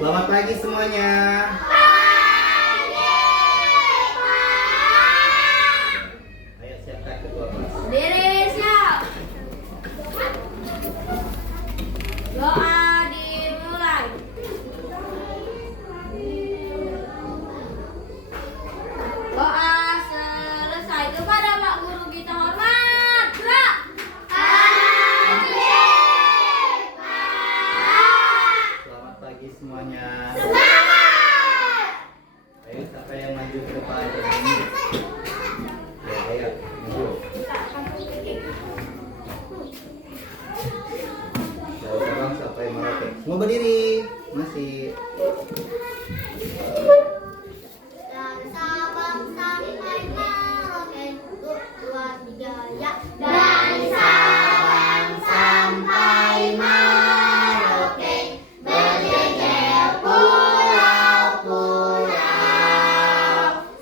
Selamat pagi semuanya. Ayo siapkan ketua kelas. Berdiri, siap. Doa dimulai. Doa selesai. Kepada Pak Guru kita hormat. Gerak. Selamat pagi semuanya. Semangat. Ayo siapa yang maju ke depan ini? Ya, ayo maju. Ya, sekarang siapa yang merokok? Semua berdiri. Masih. Dari Sabang sampai Merauke, 1, 2, 3, ya. Dari Sabang sampai Merauke, berjejer pulau-pulau,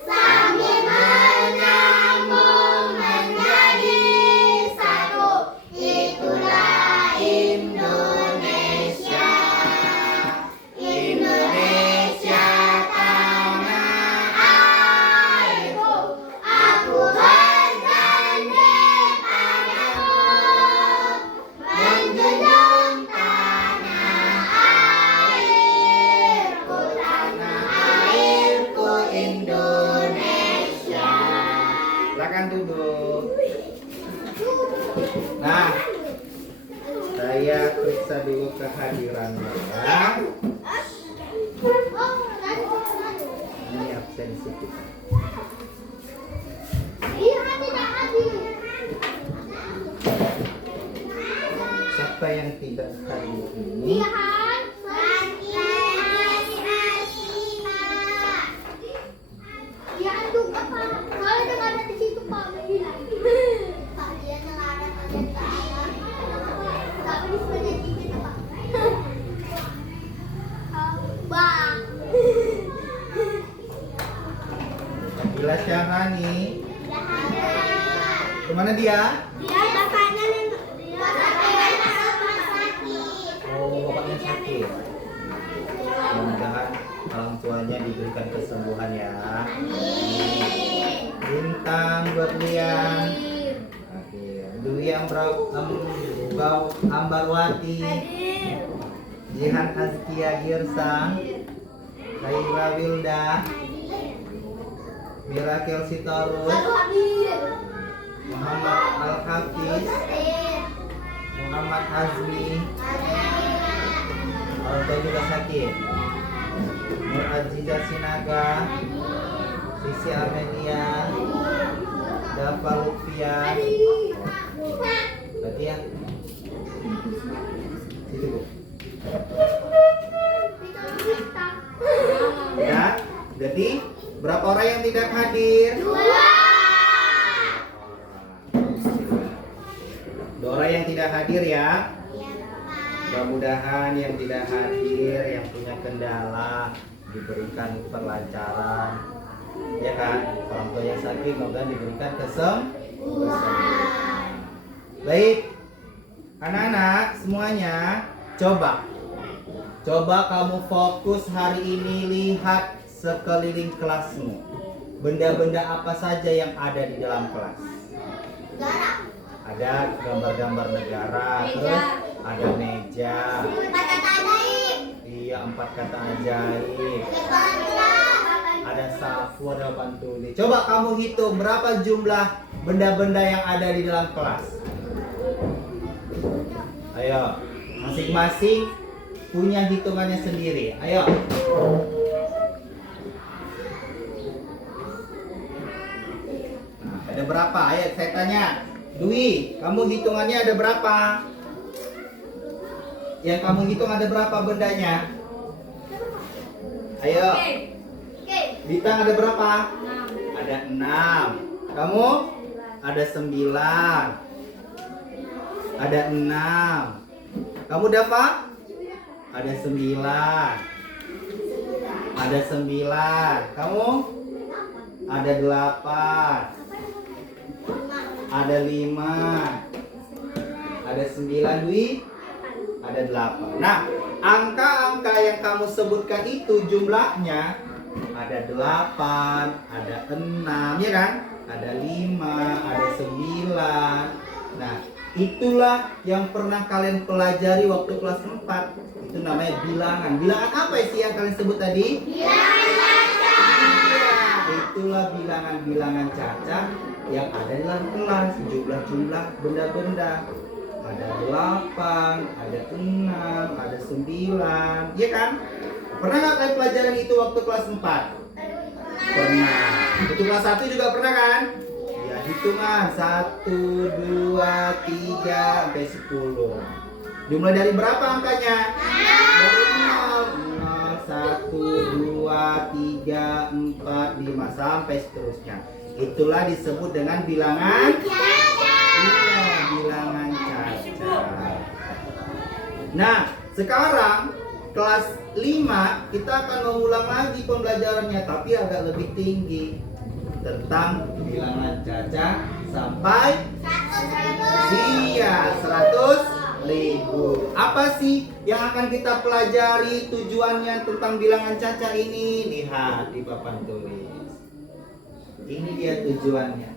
sambil menyambung menjadi satu. Itulah Indonesia. Indonesia tanah airku, aku berjanji padamu, menjunjung tanah airku Indonesia. Silakan duduk. Nah, saya periksa dulu kehadirannya ya. Ini absensi kita. Siapa yang tidak hadir ini? Nabila Syahani. Kemana dia? Oh, bapaknya sakit. Mudah-mudahan orang tuanya diberikan kesembuhan ya. Bintang Berlian. Dwi Ambarwati. Jihan Azkia Girsang. Kaira Wilda. Mirakel Sitorus. Muhammad Al-Hafiz. Muhammad Azmi. Orang tua juga sakit. Nur Aziza Sinaga. Sisi Armenia. Dava Lutfia. Berarti ya. Situ Bu. Ya, berarti berapa orang yang tidak hadir? 2 orang yang tidak hadir ya. Mudah-mudahan yang tidak hadir, yang punya kendala diberikan kelancaran, ya kan? Orang tua yang sakit semoga diberikan kesembuhan. Baik, anak-anak semuanya, coba kamu fokus hari ini, lihat sekeliling kelasmu. Benda-benda apa saja yang ada di dalam kelas? Ada gambar-gambar negara, terus ada meja. Iya, 4 kata ajaib. Ada sapu, ada papan tulis. Coba kamu hitung berapa jumlah benda-benda yang ada di dalam kelas. Ayo, masing-masing punya hitungannya sendiri. Ayo. Nah, ada berapa? Ayo saya tanya. Dwi, kamu hitungannya ada berapa? Yang kamu hitung ada berapa bendanya? Ayo. Bintang ada berapa? 6. Ada 6. Kamu? Ada 9. Ada 6. Kamu Dava? Ada 9. Ada 9. Kamu? Ada 8. Ada 5. Ada 9 Dwi. Ada 8. Nah, angka-angka yang kamu sebutkan itu jumlahnya ada 8, ada 6, ya kan? Ada 5, ada 9. Nah, itulah yang pernah kalian pelajari waktu kelas 4. Itu namanya bilangan. Bilangan apa sih yang kalian sebut tadi? Bilangan cacat. Itulah bilangan-bilangan cacat yang ada dalam kelas. Jumlah-jumlah benda-benda. Ada 8, ada 6, ada 9, ya kan? Pernah nggak kalian pelajaran itu waktu kelas 4? Pernah. Waktu kelas 1 juga pernah kan? Ya, hitungan 1, 2, 3, sampai 10. Dimulai dari berapa angkanya? Dari 0, 1, 2, 3, 4, 5, sampai seterusnya. Itulah disebut dengan bilangan iya, bilangan cacat. Nah, sekarang kelas 5 kita akan mengulang lagi pembelajarannya, tapi agak lebih tinggi, tentang bilangan cacat sampai 100.000. Apa sih yang akan kita pelajari tujuannya tentang bilangan cacat ini? Lihat di papan tulis. Ini dia tujuannya.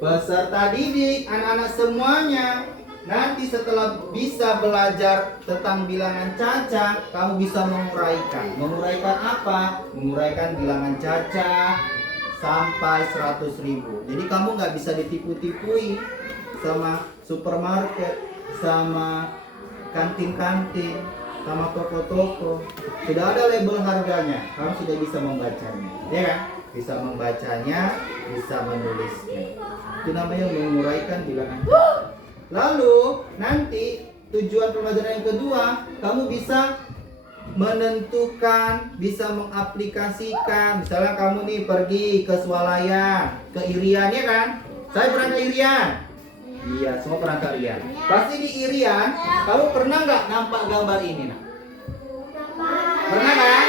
Peserta didik, anak-anak semuanya, nanti setelah bisa belajar tentang bilangan cacat, kamu bisa menguraikan. Menguraikan apa? Menguraikan bilangan cacat sampai 100.000. Jadi kamu nggak bisa ditipu-tipui sama supermarket, sama kantin-kantin, sama toko-toko. Sudah ada label harganya, kamu sudah bisa membacanya, ya kan? Bisa membacanya, bisa menulisnya. Itu namanya menguraikan bilangan. Lalu nanti tujuan pembelajaran yang kedua, kamu bisa menentukan, bisa mengaplikasikan. Misalnya kamu nih pergi ke Swalayan, ke Irian, ya kan? Saya pernah ke Irian. Iya, semua pernah ke Irian. Pasti di Irian, kamu pernah nggak nampak gambar ini, nak? Pernah kan?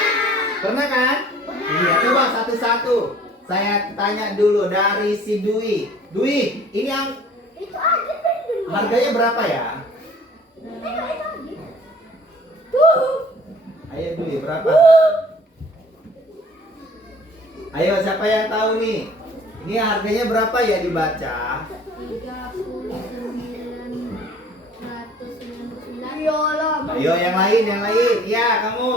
Pernah kan? Iya, coba satu-satu. Saya tanya dulu dari si Dwi. Dwi, ini yang Itu aja dulu. harganya berapa ya? Ayo Dwi, berapa? Ayo, siapa yang tahu nih? Ini harganya berapa ya dibaca? 39.199. Ayo yang lain, yang lain. Iya, kamu.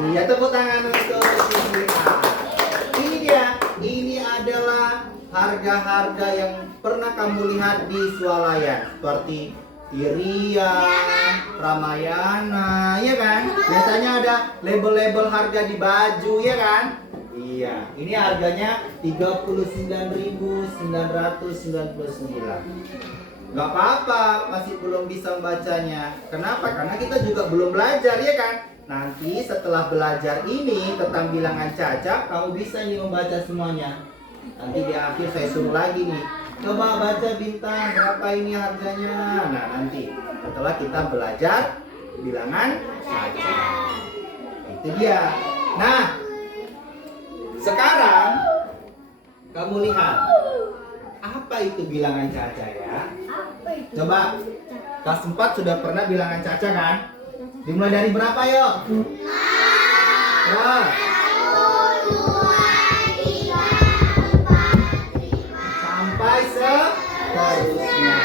Iya, tepuk tangan untuk Dwi. Ini dia. Ini adalah harga-harga yang pernah kamu lihat di Swalayan, seperti Irian, Ramayana, ya kan? Biasanya ada label-label harga di baju, ya kan? Iya, ini harganya 39.999. Gak apa-apa, masih belum bisa membacanya. Kenapa? Karena kita juga belum belajar, ya kan? Nanti setelah belajar ini tentang bilangan cacat, kamu bisa nih membaca semuanya. Nanti di akhir saya suruh lagi nih, coba baca bintang berapa ini harganya. Nah, nanti setelah kita belajar bilangan cacat, itu dia. Nah, sekarang kamu lihat apa itu bilangan cacat ya? Apa itu? Coba, kelas 4 sudah pernah bilangan cacat kan? Dimulai dari berapa yuk? Nah, 1, 2, 3, 4, 5. sampai seterusnya.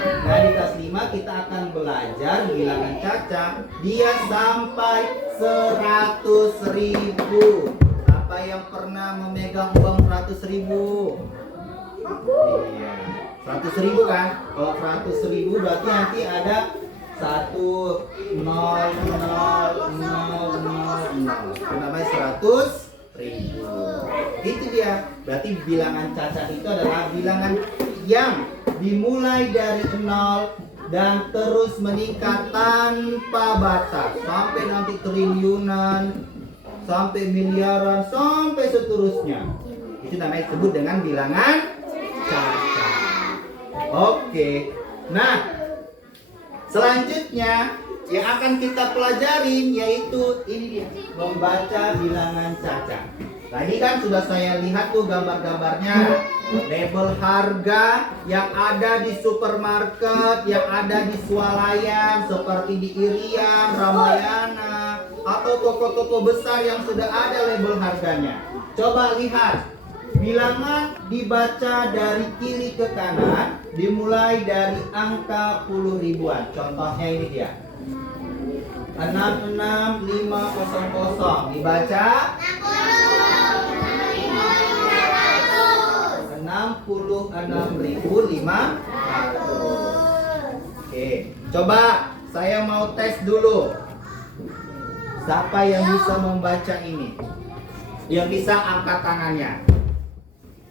Nah, di kelas 5 kita akan belajar bilangan cacat. Dia sampai 100.000. Siapa yang pernah memegang uang 100.000? Iya, 100.000 kan? Kalau 100.000 berarti nanti ada 1, 0, 0, 0, 0, 0. Itu namanya 100.000. Itu dia. Berarti bilangan cacat itu adalah bilangan yang dimulai dari 0 dan terus meningkat tanpa batas sampai nanti triliunan, sampai miliaran, sampai seterusnya. Itu namanya disebut dengan bilangan cacat. Oke. Nah, selanjutnya yang akan kita pelajarin yaitu ini dia, membaca bilangan cacat. Tadi kan sudah saya lihat tuh gambar-gambarnya. Label harga yang ada di supermarket, yang ada di swalayan, seperti di Irian, Ramayana, atau toko-toko besar yang sudah ada label harganya. Coba lihat, bilangan dibaca dari kiri ke kanan, dimulai dari angka puluh ribuan. Contohnya ini dia. 66500 dibaca 66.500. Oke, coba saya mau tes dulu. Siapa yang bisa membaca ini? Yang bisa angkat tangannya.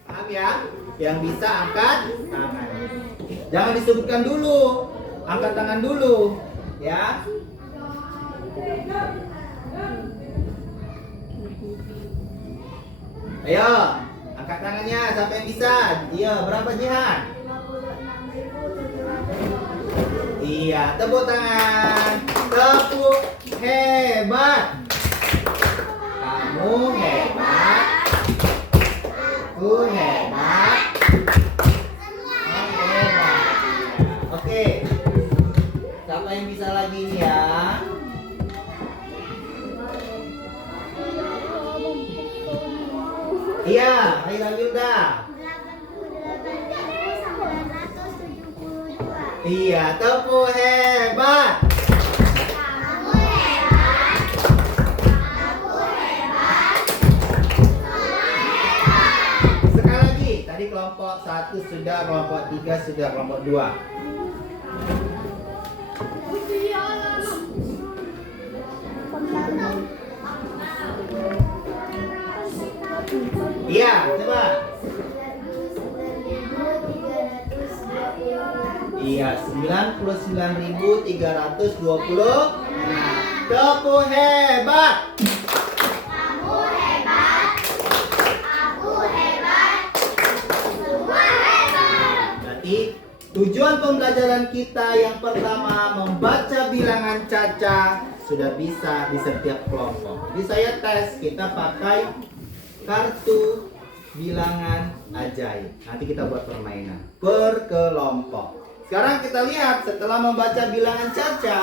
Paham ya? Yang bisa angkat tangannya. Jangan disebutkan dulu. Angkat tangan dulu, ya. Ayo, angkat tangannya, siapa yang bisa? Iya, berapa Jihan? 56.700. Iya, tepuk tangan. Tepuk hebat. Kamu hebat. Aku hebat. Kamu hebat. Oke. Siapa yang bisa lagi nih ya? Iya, Aida Wilda. 88.972. Iya, tepuk hebat. Kamu hebat. Aku hebat. Semua hebat. Sekali lagi, tadi kelompok 1 sudah, kelompok 3 sudah, kelompok 2. Iya, coba. 99.320. Iya, 99.320. Tepuk hebat. Kamu hebat. Aku hebat. Semua hebat. Berarti tujuan pembelajaran kita yang pertama membaca bilangan caca sudah bisa di setiap kelompok. Jadi saya tes, kita pakai kartu bilangan ajaib. Nanti kita buat permainan per kelompok. Sekarang kita lihat, setelah membaca bilangan caca,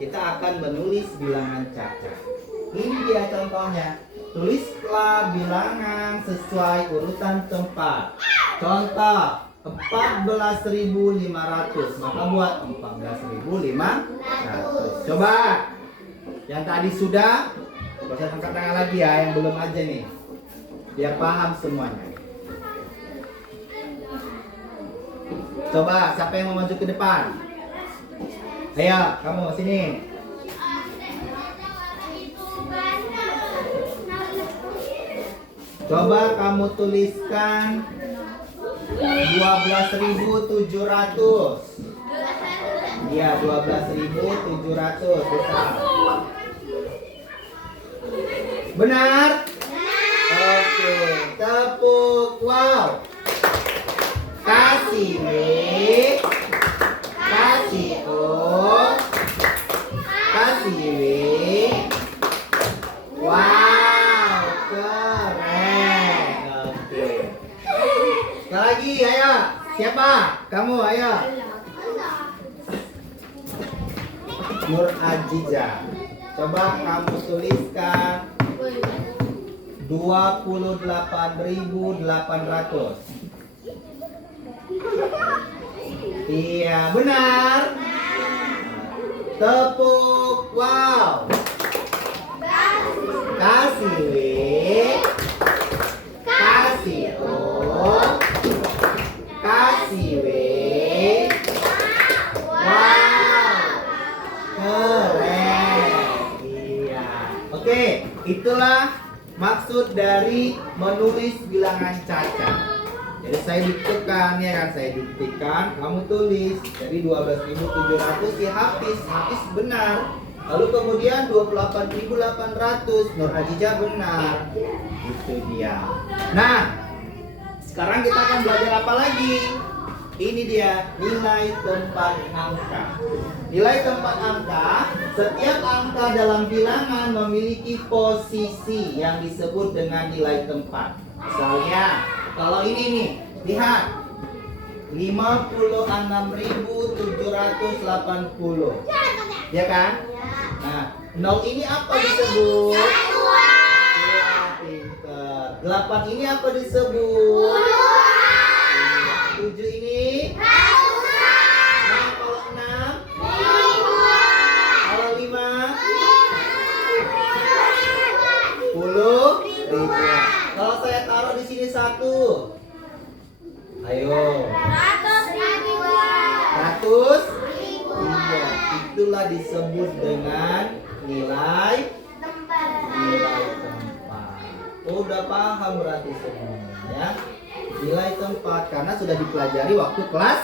kita akan menulis bilangan caca. Ini dia contohnya. Tulislah bilangan sesuai urutan tempat. Contoh 14.500, maka buat 14.500. Coba yang tadi sudah, gak usah angkat tangan lagi ya, yang belum aja nih, biar paham semuanya. Coba siapa yang mau maju ke depan? Ayo, kamu sini. Coba kamu tuliskan 12.700. Iya, 12.700 besar. Benar? Oke, tepuk wow. Kasih W, kasih O, kasih W. Wow, keren. Oke. Sekali lagi, ayo. Siapa? Kamu, ayo. Nur Ajiza. Coba kamu tuliskan 28.800. Iya, benar. Tepuk wow. Kasih W, kasih O, kasih W. Wow, keren. Iya. Oke, itulah maksud dari menulis bilangan caca. Jadi saya diktekan ya kan, saya diktekan, kamu tulis. Jadi 12.700 ya habis benar. Lalu kemudian 28.800, Nur Ajiza benar. Itu dia. Nah, sekarang kita akan belajar apa lagi? Ini dia nilai tempat angka. Nilai tempat angka, setiap angka dalam bilangan memiliki posisi yang disebut dengan nilai tempat. Misalnya, kalau ini nih, lihat. 56.780. Ya kan? Nah, 0 ini apa disebut? Pinter. 8 ini apa disebut? 7 ini? Nah, kalau 6? Kalau 5? 10 ribuan. Kalau saya taruh di sini 1. Ayo. 100 ribuan. Itulah disebut dengan nilai tempat. Oh, udah paham berarti semuanya. Nilai tempat karena sudah dipelajari waktu kelas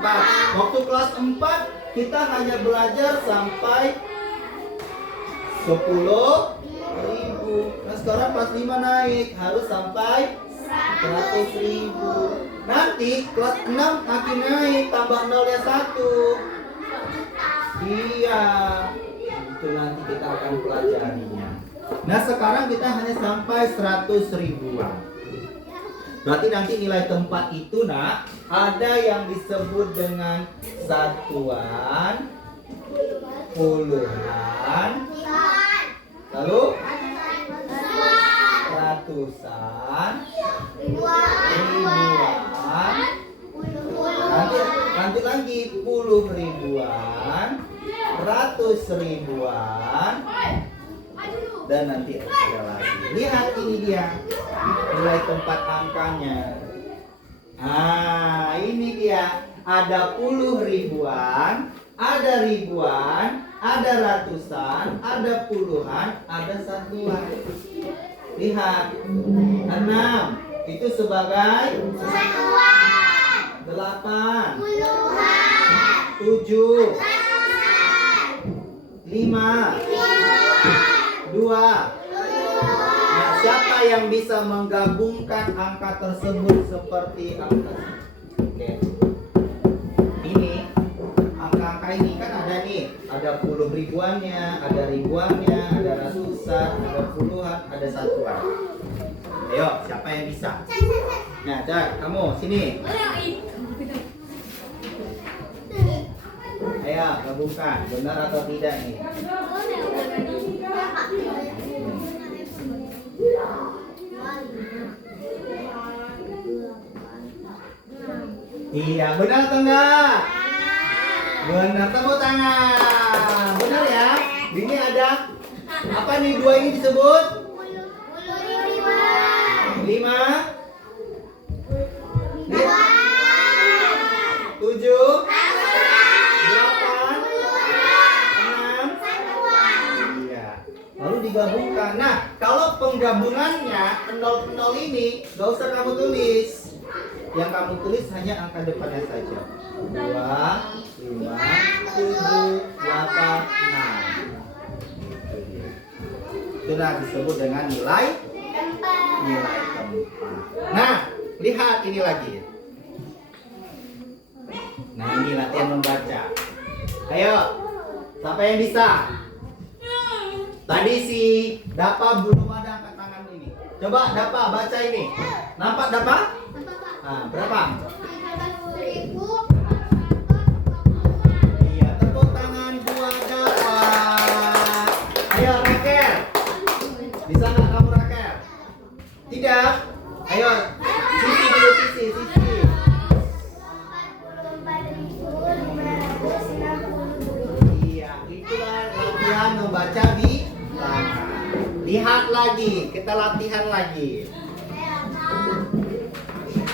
4. Waktu kelas 4 kita hanya belajar sampai 10.000. Nah, sekarang kelas 5 naik harus sampai 100.000. Nanti kelas 6 makin naik, tambah 0 ya 1. Iya. Itu nanti kita akan pelajarinya. Nah, sekarang kita hanya sampai 100 ribuan. Berarti nanti nilai tempat itu, nak, ada yang disebut dengan satuan, puluhan, lalu ratusan, ribuan, nanti lagi puluh ribuan, ratus ribuan, dan nanti ada lagi. Lihat, ini dia nilai tempat angkanya. Ah, ini dia. Ada puluh ribuan, ada ribuan, ada ratusan, ada puluhan, ada satuan. Lihat, 6 itu sebagai Satuan. 8, Puluhan. 7, 5, 2. Nah, siapa yang bisa menggabungkan angka tersebut seperti angka? Oke. Ini angka-angka ini kan ada nih, ada puluh ribuannya, ada ribuannya, ada ratusan, ada puluhan, ada satuan. Ayo, siapa yang bisa? Nah, Dar, kamu sini. Ayo, gabungkan. Benar atau tidak nih? Iya, benar atau enggak? Benar, tepuk tangan. Benar ya? Ini ada apa nih, dua ini disebut? 5, 7, 8, 6. Iya. Lalu digabungkan. Nah, kalau penggabungannya 0 ini gak usah kamu tulis. Yang kamu tulis hanya angka depannya saja. 2, 5, 7, 8, 6. Itulah disebut dengan nilai tempat. Nah, lihat ini lagi. Nah, ini latihan membaca. Ayo, siapa yang bisa? Tadi si Dapa belum ada angkat tangan ini. Coba Dapa baca ini. Nampak Dapa? Nah, berapa? Iya, tepuk tangan buat Dapa. Ayo Rakel. Bisa nggak kamu Rakel? Tidak? Ayo, Sisi dulu, Sisi. Iya, itulah latihan membaca bilangan. Lihat lagi, kita latihan lagi.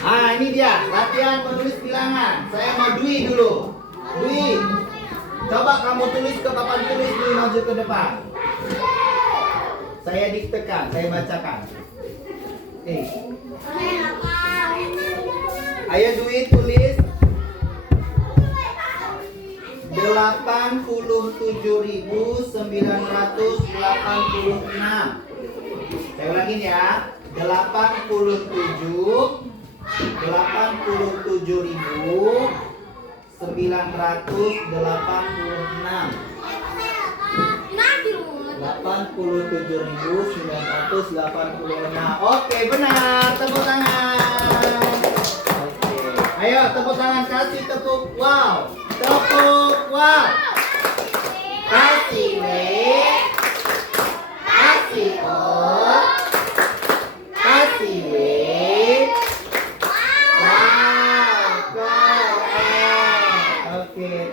Ah, ini dia latihan menulis bilangan. Saya mau Dwi dulu. Dwi, coba kamu tulis ke papan tulis, Dwi, maju ke depan. Saya diktekan, saya bacakan. Ayo Dwi tulis 87.986. Saya ulangin ya. 87.986. Oke, benar. Tepuk tangan. Oke. Ayo, tepuk tangan. Kasih tepuk wow. Tepuk wow. Kasih W. Kasih O. Kasih W. Wow, keren. Oke.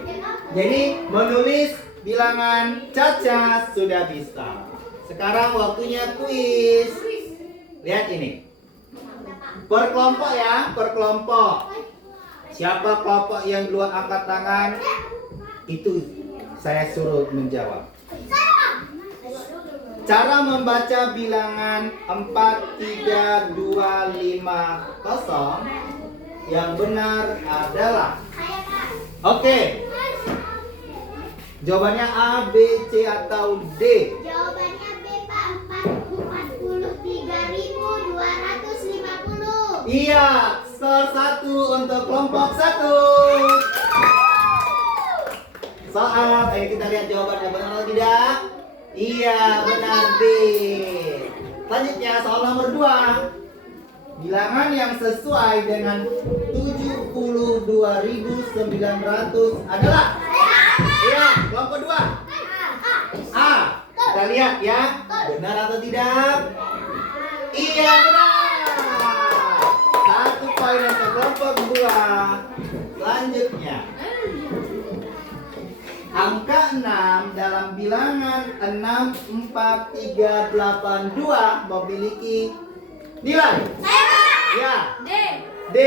Jadi menulis bilangan Caca sudah bisa. Sekarang waktunya kuis. Lihat ini. Per kelompok ya, per kelompok. Siapa kelompok yang duluan angkat tangan, itu saya suruh menjawab. Cara membaca bilangan 4, 3, 2, 5, 0 yang benar adalah. Oke. Jawabannya A, B, C atau D? Jawabannya B, Pak. 43.250. Iya, skor 1 untuk kelompok 1. Soal, ayo kita lihat jawabannya benar atau tidak. Iya, benar B. Selanjutnya soal nomor 2. Bilangan yang sesuai dengan 72.900 adalah. Iya, kelompok 2. A. Kita lihat ya, benar atau tidak? Iya, benar. 1 poin untuk kelompok 2. Selanjutnya, angka 6 dalam bilangan 6, 4, 3, 8, 2 memiliki nilai. Ya. D.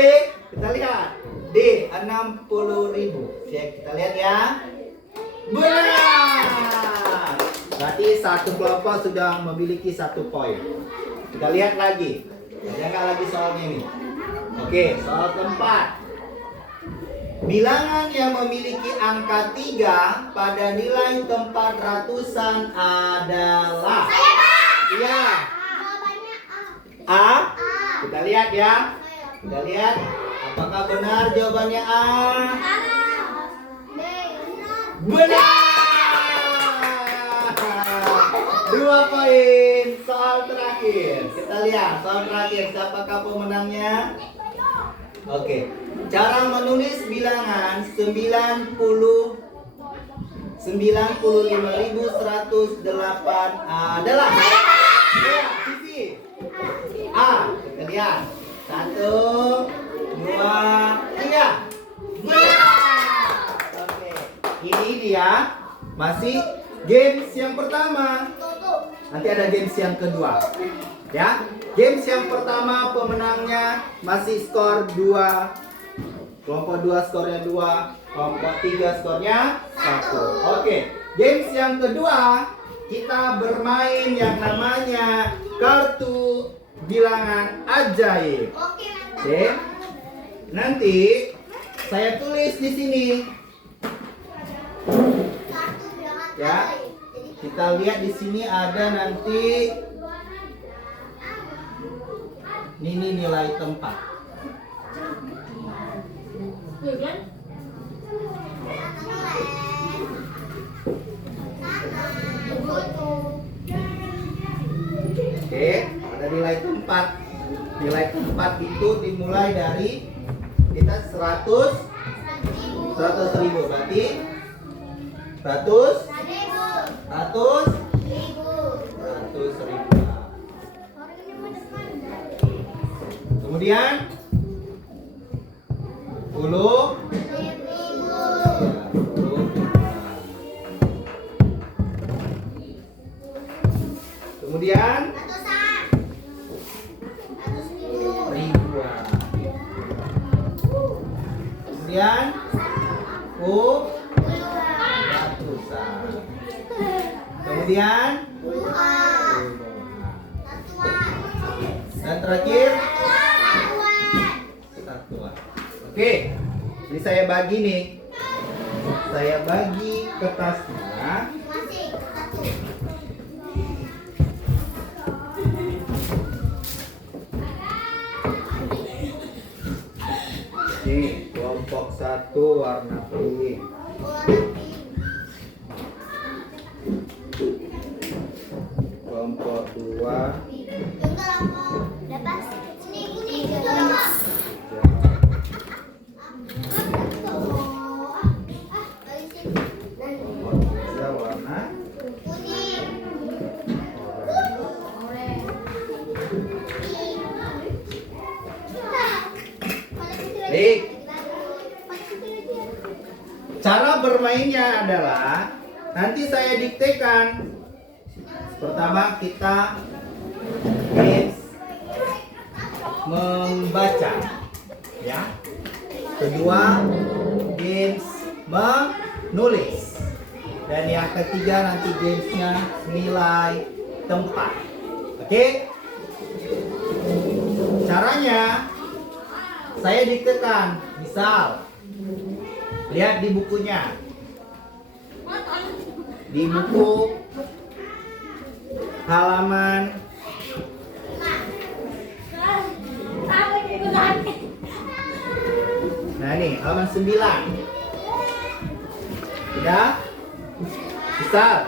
Kita lihat. D 60.000. Kita lihat ya. Benar. Berarti satu kelompok sudah memiliki 1 poin. Kita lihat lagi. Ada nggak lagi soalnya ini? Oke, soal keempat. Bilangan yang memiliki angka 3 pada nilai tempat ratusan adalah. Saya, Pak. Iya. Jawabannya A. A. Kita lihat ya. Kita lihat apakah benar jawabannya A? B. Benar. 2 poin. Soal terakhir. Kita lihat soal terakhir. Siapakah pemenangnya? Oke. Cara menulis bilangan 95.108 adalah. Ya, Cici. A. Kita lihat. 1, 2, 3. Benar. Oke. Ini dia masih games yang pertama. Nanti ada games yang kedua. Ya. Games yang pertama pemenangnya masih skor 2. Kelompok 2 skornya 2, kelompok 3 skornya 1. Oke. Games yang kedua kita bermain yang namanya kartu bilangan ajaib. Oke. Nanti saya tulis di sini. Ya. Kita lihat di sini ada nanti ini nilai tempat. Oke, ada nilai tempat. Nilai tempat itu dimulai dari kita 100.000 berarti 100.000. Kemudian 10. Kemudian ribuan. Kemudian ratusan. Kemudian dan terakhir satuan. Oke, jadi saya bagi nih. Saya bagi kertasnya. Kelompok 1 warna pink. Kelompok 2 Lepas ini kuning juga Kak. kelompok 3 warna Baik. Cara bermainnya adalah nanti saya diktekan. Pertama kita games membaca, ya. Kedua games menulis. Dan yang ketiga nanti gamesnya nilai tempat. Oke? Caranya saya diktekan, misal lihat di bukunya. Di buku halaman nah ini halaman 9. Udah? Misal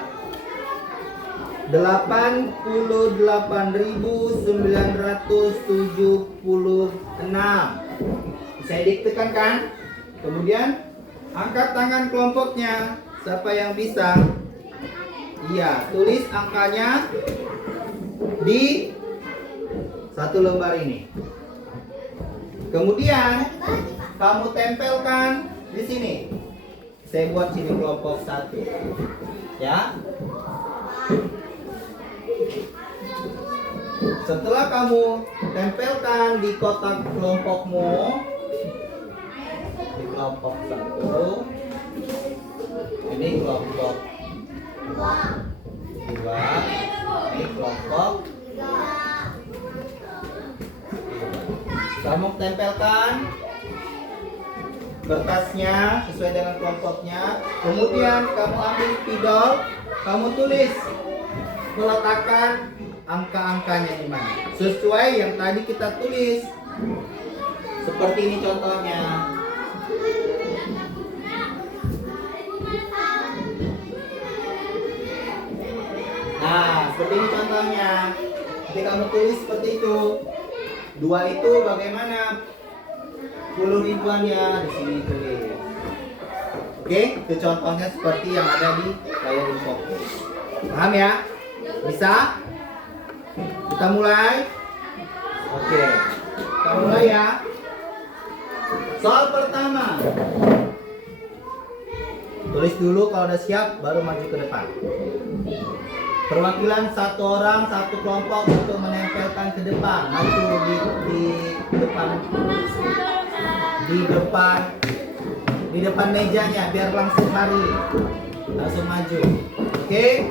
88.976. Saya diktekan kan? Kemudian angkat tangan kelompoknya. Siapa yang bisa? Iya, tulis angkanya di satu lembar ini. Kemudian kamu tempelkan di sini. Saya buat sini kelompok 1. Ya. Setelah kamu tempelkan di kotak kelompokmu, di kelompok 1, ini kelompok 2, ini kelompok. Kamu tempelkan kertasnya sesuai dengan kelompoknya. Kemudian kamu ambil spidol, kamu tulis meletakkan angka-angkanya di mana sesuai yang tadi kita tulis. Seperti ini contohnya. Nah, seperti ini contohnya. Jadi kamu tulis seperti itu. 2 itu bagaimana? 10 ribuannya di sini tulis. Oke, itu contohnya seperti yang ada di layar info. Paham ya? Bisa? Kita mulai. Oke, kita mulai ya. Soal pertama. Tulis dulu kalau udah siap, baru maju ke depan. Perwakilan satu orang, satu kelompok untuk menempelkan ke depan. Maju di depan mejanya biar langsung lari. Langsung maju. Oke?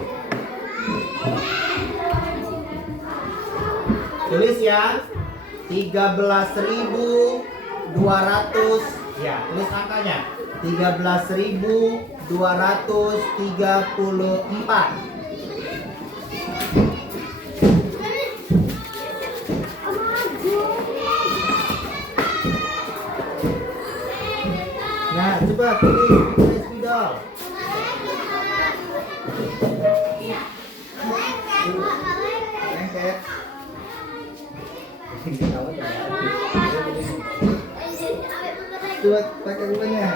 Tulis ya. 13.200. Ya, tulis angkanya. 13.234. Nah, coba tulis spidol. Lengket. Coba pakai ulangnya.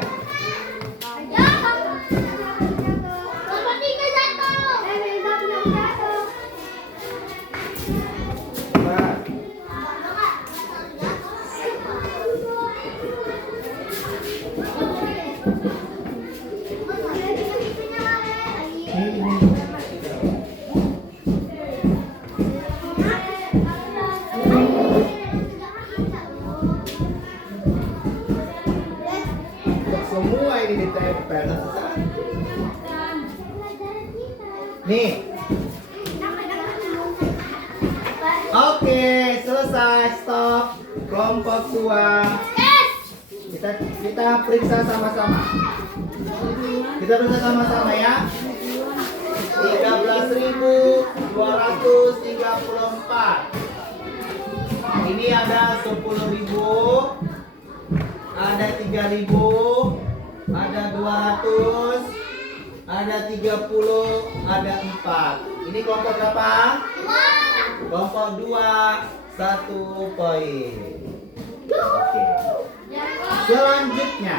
Semua ini ditempel. Nih. Oke, selesai. Stop. Kelompok 2. Kita periksa sama-sama. Kita periksa sama-sama ya. 13.234. Ini ada 10.000. ada 3.000, ada 200, ada 30, ada 4. Ini kelompok berapa? Kelompok 2, 1 poin. Oke. Selanjutnya.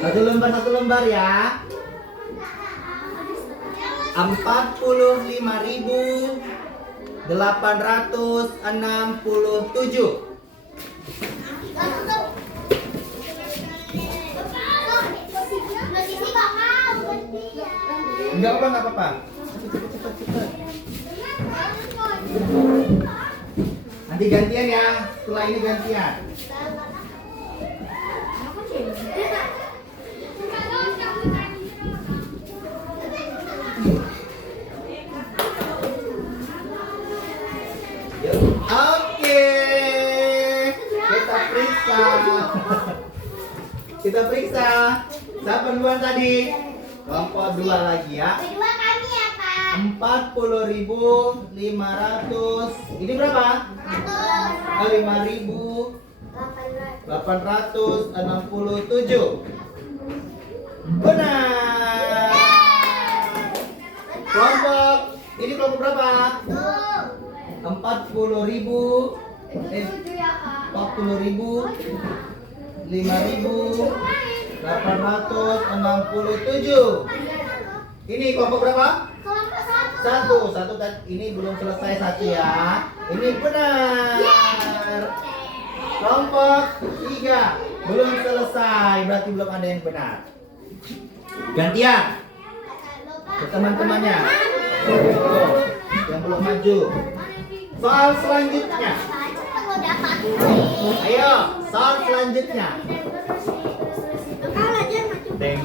Satu lembar ya. 45.867. Enggak apa-apa. Cepet. Nanti gantian ya. Setelah ini gantian. Oke. Kita periksa. Siapa duluan tadi? Kelompok 2 lagi ya. Kedua kami ya, Pak. 40.500. Ini berapa? 5.867. Benar. Kelompok ini kelompok berapa? 40.000. 5.867. Ini kelompok berapa? Satu ini belum selesai satu ya. Ini benar. Kelompok 3 belum selesai, berarti belum ada yang benar. Gantian ke teman-temannya yang belum maju. Soal selanjutnya. Ayo, soal selanjutnya. Deng.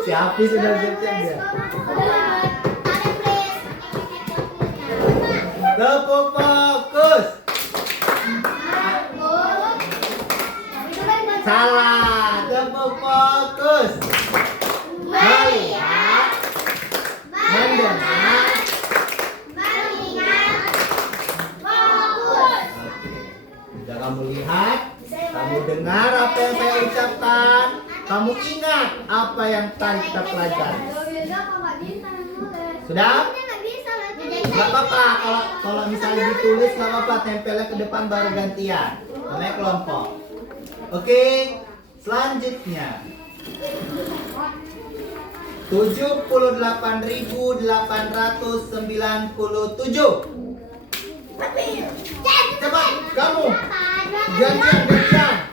Si Api sudah siap-siap dia. Tepuk fokus. Salah. Tepuk fokus. Melihat, mendengar. Jika kamu lihat, kamu dengar apa yang saya ucapkan, kamu ingat apa yang tadi kita pelajari. Sudah? Gak apa-apa, kalau misalnya ditulis gak apa-apa, tempelnya ke depan baru gantian. Namanya kelompok. Oke, selanjutnya 78.897. Cepat, kamu. Gantian.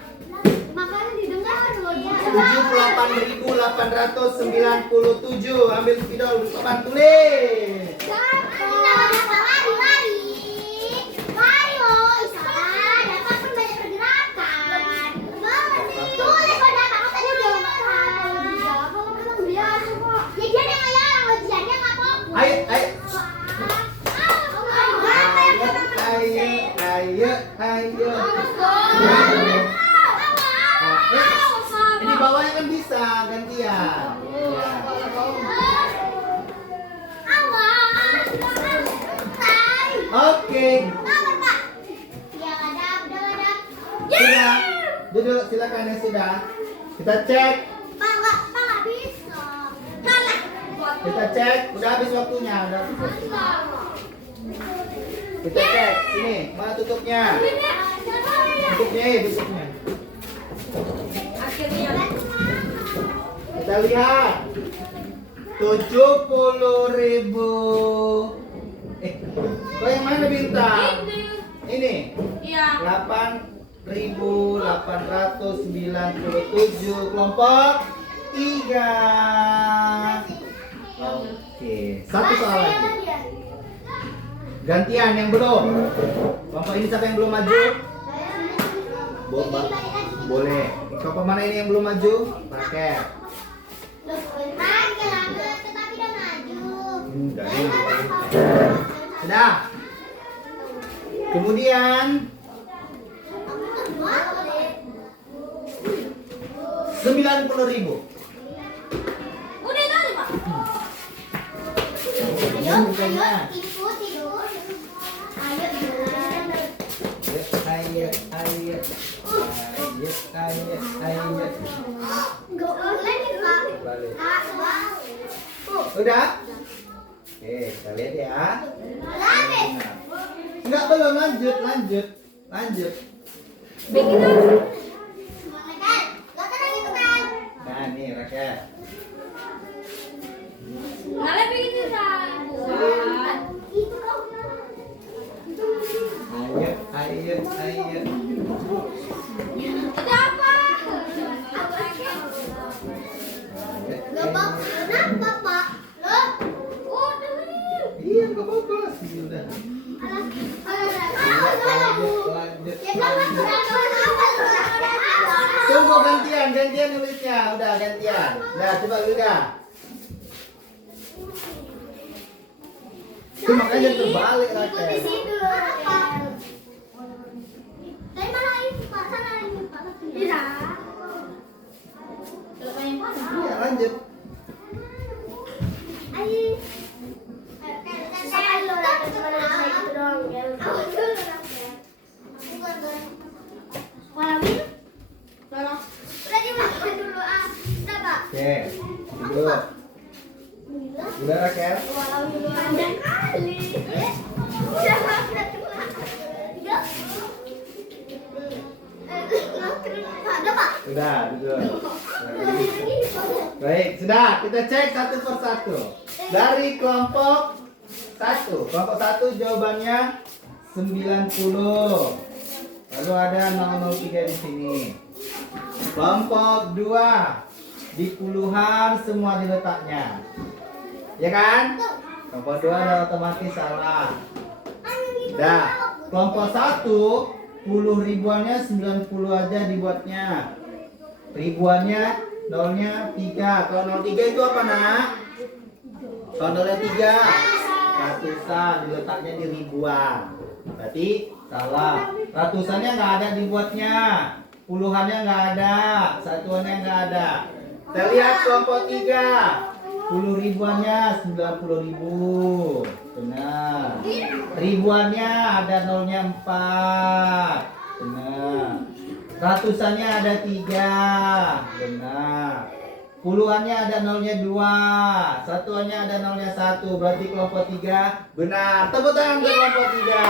78.897. Ambil spidol, depan tulis. Ayo. Ini bawahnya kan bisa gantian. Oke. Sudah. Duduk, silakan yang sudah. Kita cek. Kita cek. Udah habis waktunya. Kita cek. Sini, mana tutupnya? Tutupnya. Kita lihat. 70.000. Kau yang mana bintang? Ini. Iya. 8.897 kelompok 3. Oke, satu soal lagi. Gantian yang belum. Kelompok ini siapa yang belum maju? Boleh. Kelompok mana ini yang belum maju? Pakai. Sudah. Kemudian 90.000. Ayo, ini ayat. Enggak boleh Pak. Balik. Wow. Udah? Oke, kita lihat ya. Lanjut. Enggak, belum, lanjut. Bikin dulu. Kan, gak tenang itu kan. Nah, nih raket. Nala bikin itu Itu kau. Ayat. Itu apa? Kenapa Pak? Loh? Oh, dengerin. Iya, gak apa-apa sih udah. Tunggu gantian nulisnya. Udah gantian. Nah, coba udah. Itu makanya terbalik raket. Iya, lanjut. Oke, duduk. Udah raket. Sudah, duduk. Baik, sudah. Kita cek satu persatu. Dari kelompok 1. Kelompok 1 jawabannya 90. Lalu ada 003 di sini. Kelompok 2 di puluhan semua diletaknya. Ya kan? Kelompok 2 udah otomatis salah. Dah, kelompok 1 puluh ribuannya 90 aja dibuatnya. Ribuannya nolnya 3. Kalau 03 itu apa, Nak? Kalau nolnya 3 ratusan, diletaknya di ribuan. Berarti salah. Ratusannya nggak ada dibuatnya. Puluhannya nggak ada. Satuannya nggak ada. Kita lihat kelompok 3. 10 ribuannya 90.000. Benar. Ribuannya ada nolnya 4. Benar. Ratusannya ada 3. Benar. Puluhannya ada nolnya 2. Satuannya ada nolnya 1. Berarti kelompok 3 benar. Tepuk tangan ke kelompok 3.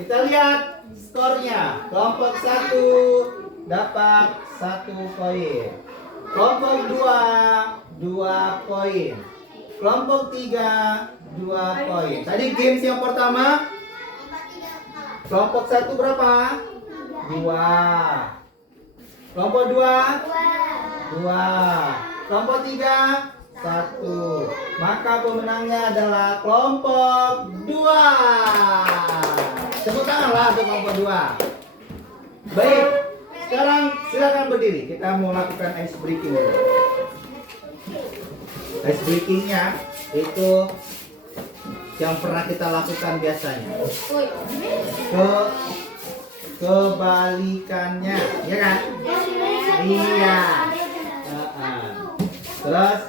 Kita lihat skornya. Kelompok 1 dapat 1 poin. Kelompok 2 poin. Kelompok 3 2 poin. Tadi games yang pertama kelompok 1 berapa? 2. Kelompok 2 2. Kelompok 3 1. Maka pemenangnya adalah kelompok 2. Tepuk tanganlah untuk kelompok 2. Baik. Sekarang silakan berdiri. Kita mau lakukan ice breaking dulu. Ice breakingnya itu yang pernah kita lakukan biasanya. Kebalikannya, ya kan? Iya. Terus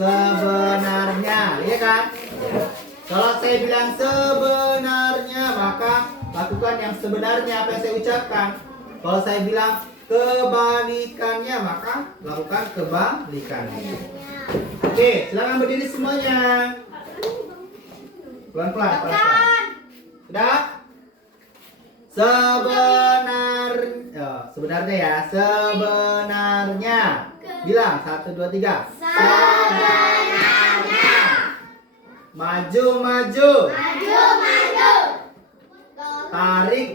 sebenarnya, ya kan? Kalau saya bilang sebenarnya, maka lakukan yang sebenarnya apa yang saya ucapkan. Kalau saya bilang kebalikannya, maka lakukan kebalikannya. Oke, silakan berdiri semuanya. Pelan-pelan. Sudah? Sebenarnya ya. Sebenarnya. Bilang 1, 2, 3. Sebenarnya. Maju. Tarik.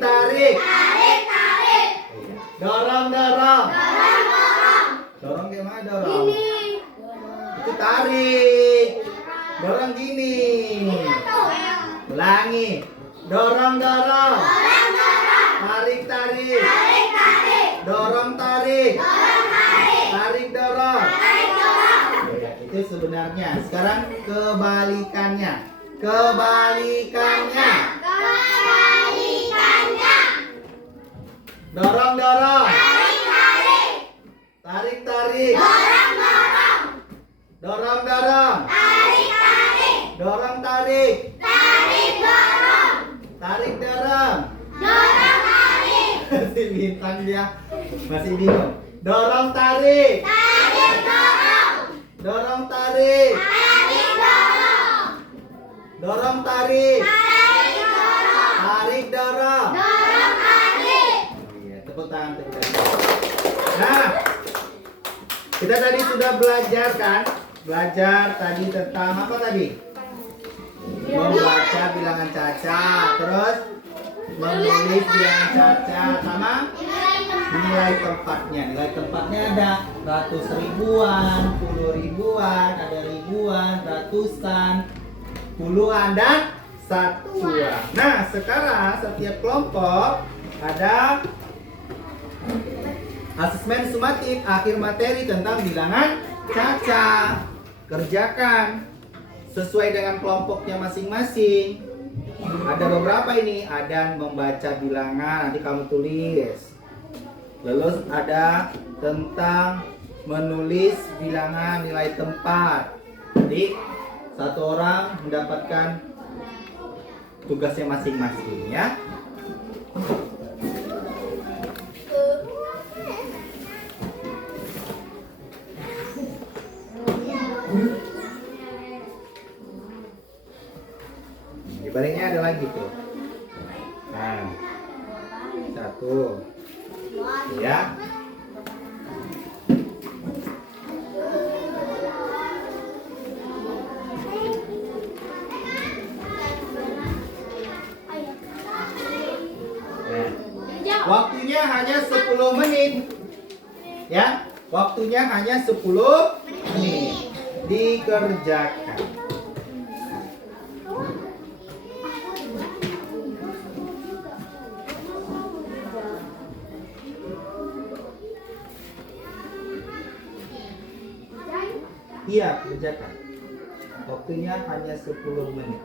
Dorong. Dorong gimana dorong? Itu tarik. Dorong gini. Ulangi. Dorong. Tarik. Dorong, tarik. Tarik, dorong. Ya, itu sebenarnya. Sekarang kebalikannya. Dorong. Tarik. Dorong. Dorong, tarik. Tarik, dorong. Masih bintang dia. Masih bingung. Dorong tarik. Tarik dorong. Dorong tarik. Tarik dorong. Dorong tarik. Tarik dorong. Tarik dorong. Dorong tarik. Iya, tepuk tangan tepuk tangan. Nah, kita tadi sudah belajar kan? Belajar tadi tentang apa tadi? Membaca bilangan caca, terus menulis bilangan caca sama nilai tempatnya. Nilai tempatnya ada ratus ribuan, puluh ribuan, ada ribuan, ratusan, puluhan dan satuan. Nah, sekarang setiap kelompok ada asesmen sumatif akhir materi tentang bilangan caca. Kerjakan sesuai dengan kelompoknya masing-masing. Ada beberapa ini, ada membaca bilangan, nanti kamu tulis. Lalu ada tentang menulis bilangan nilai tempat. Jadi satu orang mendapatkan tugasnya masing-masing ya. Di baliknya ada lagi tuh. Nah, satu, ya. Nah, waktunya hanya 10 menit. Ya, waktunya hanya 10 menit. Dikerjakan. Iya, kerjakan. Waktunya hanya 10 menit.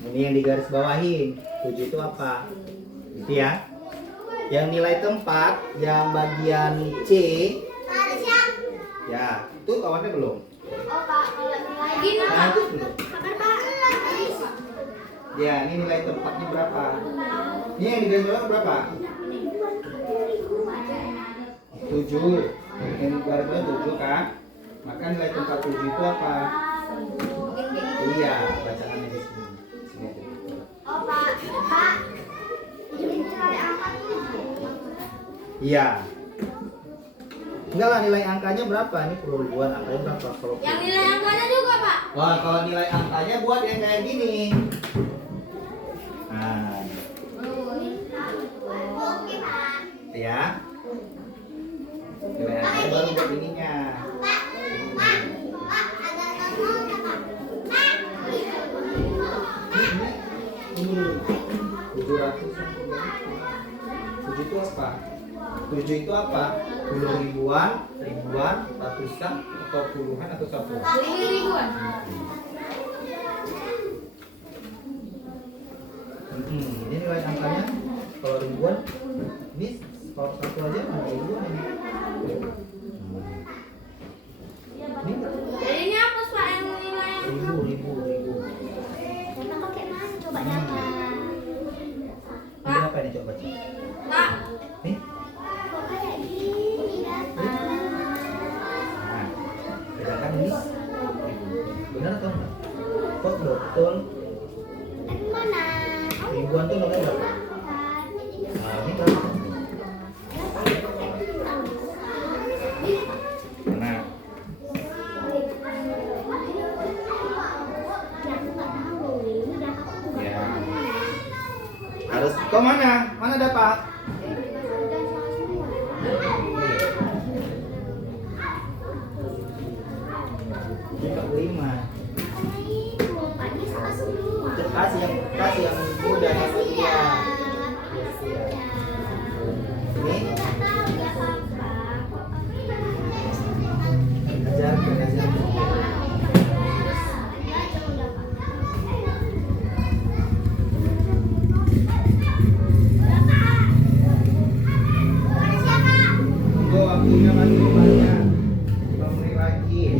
Ini yang digaris bawahin. 7 itu apa? Itu ya. Yang nilai tempat yang bagian C. Ya, itu kawannya belum. Nah, itu belum. Ya, ini nilai tempatnya berapa? Ini yang digaris bawah berapa? 7. Yang digaris bawah 7 kan? Maka nilai tempat 7 itu apa? Iya, bacaannya di sini. Oh Pak, ini nilai angka tuh. Iya. Enggak lah, nilai angkanya berapa? Ini puluh ribuan, angkanya berapa? Kalau Yang nilai angkanya juga Pak. wah, kalau nilai angkanya buat yang kayak gini. Nah, Oke Pak. ya. Nilai angkanya baru buat ininya. Ini 700. 7 itu apa? 7 itu apa? Puluh ribuan, ribuan, ratusan, atau puluhan, atau satuan? Ribuan. Ini nilai angkanya kalau ribuan, ini kalau satu aja ribuan ini. Ini Jadi ini hapus Pak yang nilai. ribu. Kita pakai mana? Coba dapat. Ini apa ini coba? Pak. Nih. Kok kayak gini dapat? Nah, sedangkan ini benar atau enggak? Kok betul? Mana? Ribuan tuh nolnya berapa? Terus, kau mana? Mana dapat? Ini 5. Kasih yang mudah sama dia. Ini ajar. Tunggu waktunya masih banyak. 5 menit lagi.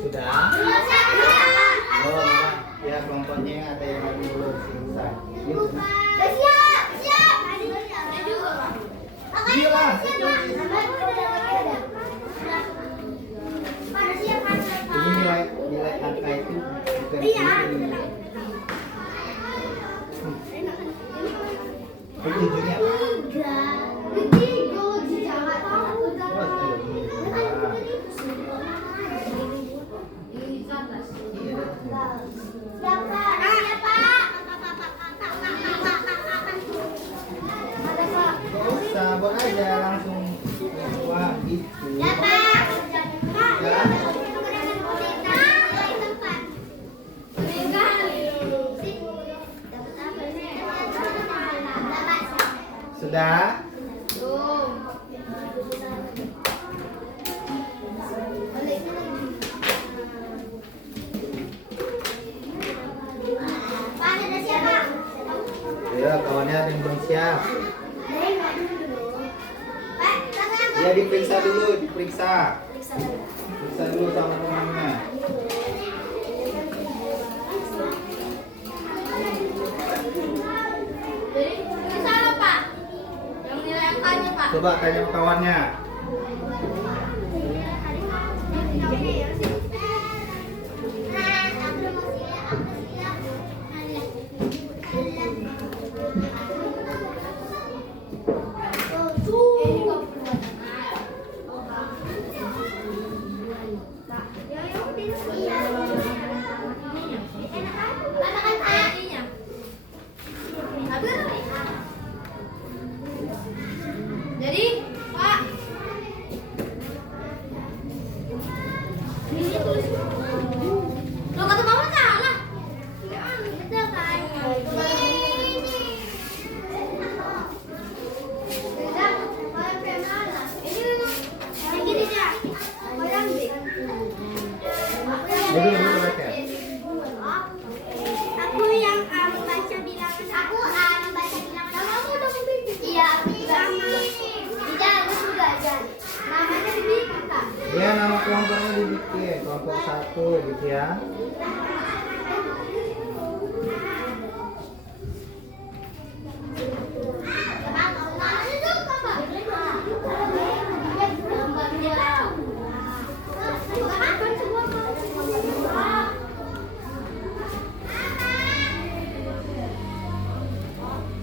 Sudah? Oh, ya kelompoknya ada yang lagi belum selesai. Yuk. Gila. Ini nilai angka itu bukan ini. Ujungnya. Sabar aja langsung wah gitu. Ya. Sudah? Ya, kawannya ada yang belum siap. Ya diperiksa dulu, diperiksa dulu sama temannya. Salah Pak. Yang nilai angkanya Pak. Coba tanya kawannya. Jadi, Pak, ini tulis. Lo kata mama salah. Betul kan? Dulu baca. Aku yang baca bilangan. Aku baca bilangan. Kamu udah mungkin? Iya, aku bilang. Tidak, aku juga aja. Namanya dibikin Kak. Ya nama kelompoknya dibikin kelompok 1 gitu ya.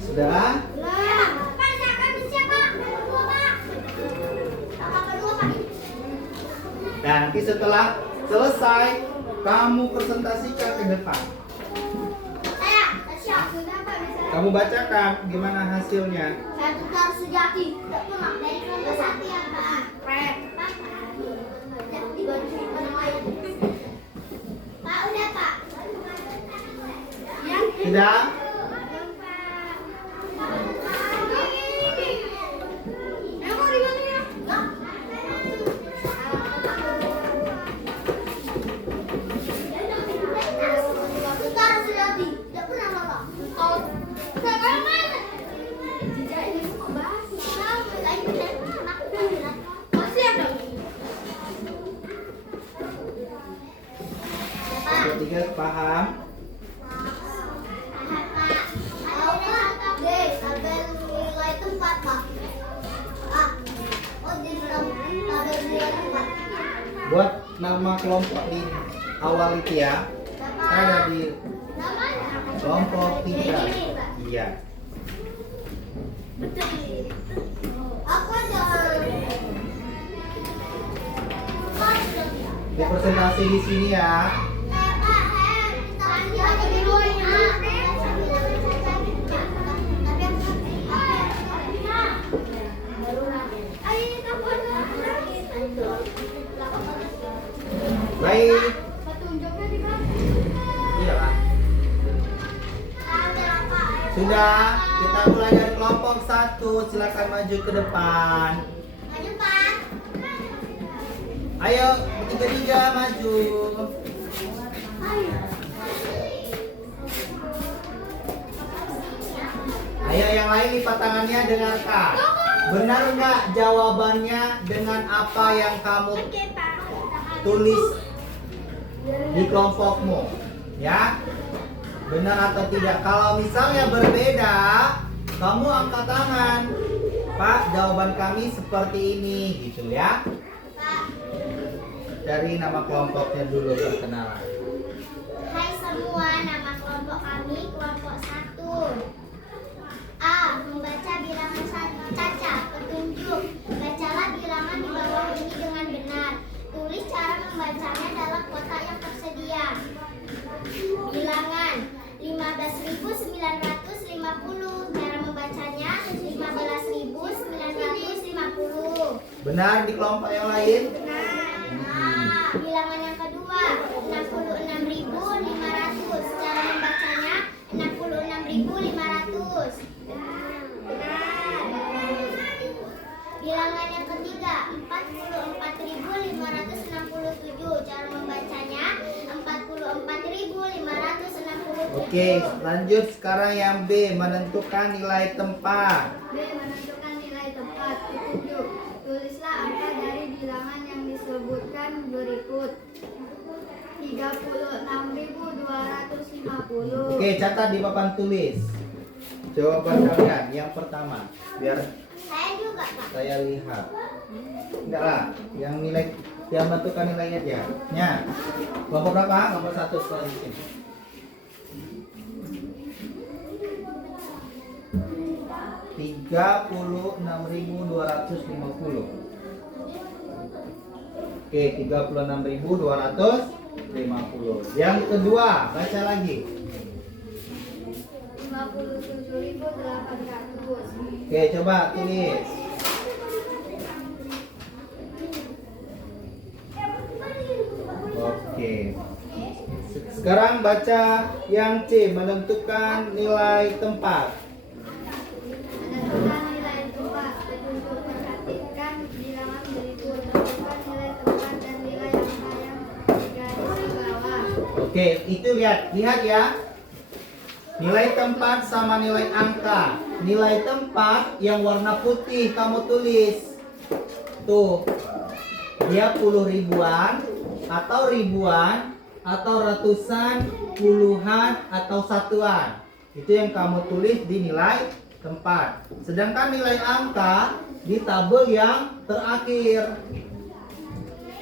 Sudah? Nanti setelah selesai kamu presentasikan ke depan. Kamu bacakan gimana hasilnya. Saya tukar sejati. Tidak pernah dari kelompok 1 ya Pak. Pak udah Pak. Tidak? paham? Tabel nilai tempat, Pak. Tabel nilai tempat. Buat nama kelompok di awal itu ya. Ada di kelompok 3. Iya. Betul. Aku ada. Di presentasi di sini ya. Baik. Iya Pak. Sudah, kita mulai dari kelompok 1. Silakan maju ke depan. Maju, Pak. Ayo, bertiga-tiga maju. Ayo yang lain lipat tangannya, dengarkan. Benar nggak jawabannya dengan apa yang kamu tulis di kelompokmu? Ya, benar atau tidak? Kalau misalnya berbeda, kamu angkat tangan. Pak, jawaban kami seperti ini, gitu ya. Dari nama kelompoknya dulu perkenalan. Hai semua, nama kelompok kami kelompok 1. A. Membaca bilangan caca. Petunjuk: bacalah bilangan di bawah ini dengan benar. Tulis cara membacanya dalam kotak yang tersedia. Bilangan 15.950. Cara membacanya 15.950. Benar di kelompok yang lain? Bilangan yang kedua 66.500. Cara membacanya 66.500. Bilangan yang ketiga 44.567. Cara membacanya 44.567. Oke, lanjut sekarang yang B, menentukan nilai tempat. B. Menentukan nilai tempat. Petunjuk: tulislah angka dari bilangan yang disebutkan berikut. 36.250. Oke, catat di papan tulis. Jawaban kalian yang pertama, biar Saya juga, Pak. saya lihat. Enggak lah, yang nilai, yang menentukan nilainya dia. Nya, kelompok berapa? Kelompok 1 sekolah di sini. $36.250. Oke, 36.250. Yang kedua, baca lagi. 57.800. Oke, coba tulis. Oke. Sekarang baca yang C, menentukan nilai tempat. Menentukan nilai tempat. Petunjuk: perhatikan bilangan berikut. Tentukan nilai tempat dan nilai angka yang digaris di bawah. Oke, itu lihat ya. Nilai tempat sama nilai angka. Nilai tempat yang warna putih kamu tulis. Tuh. Dia puluh ribuan atau ribuan atau ratusan, puluhan atau satuan. Itu yang kamu tulis di nilai tempat. Sedangkan nilai angka di tabel yang terakhir.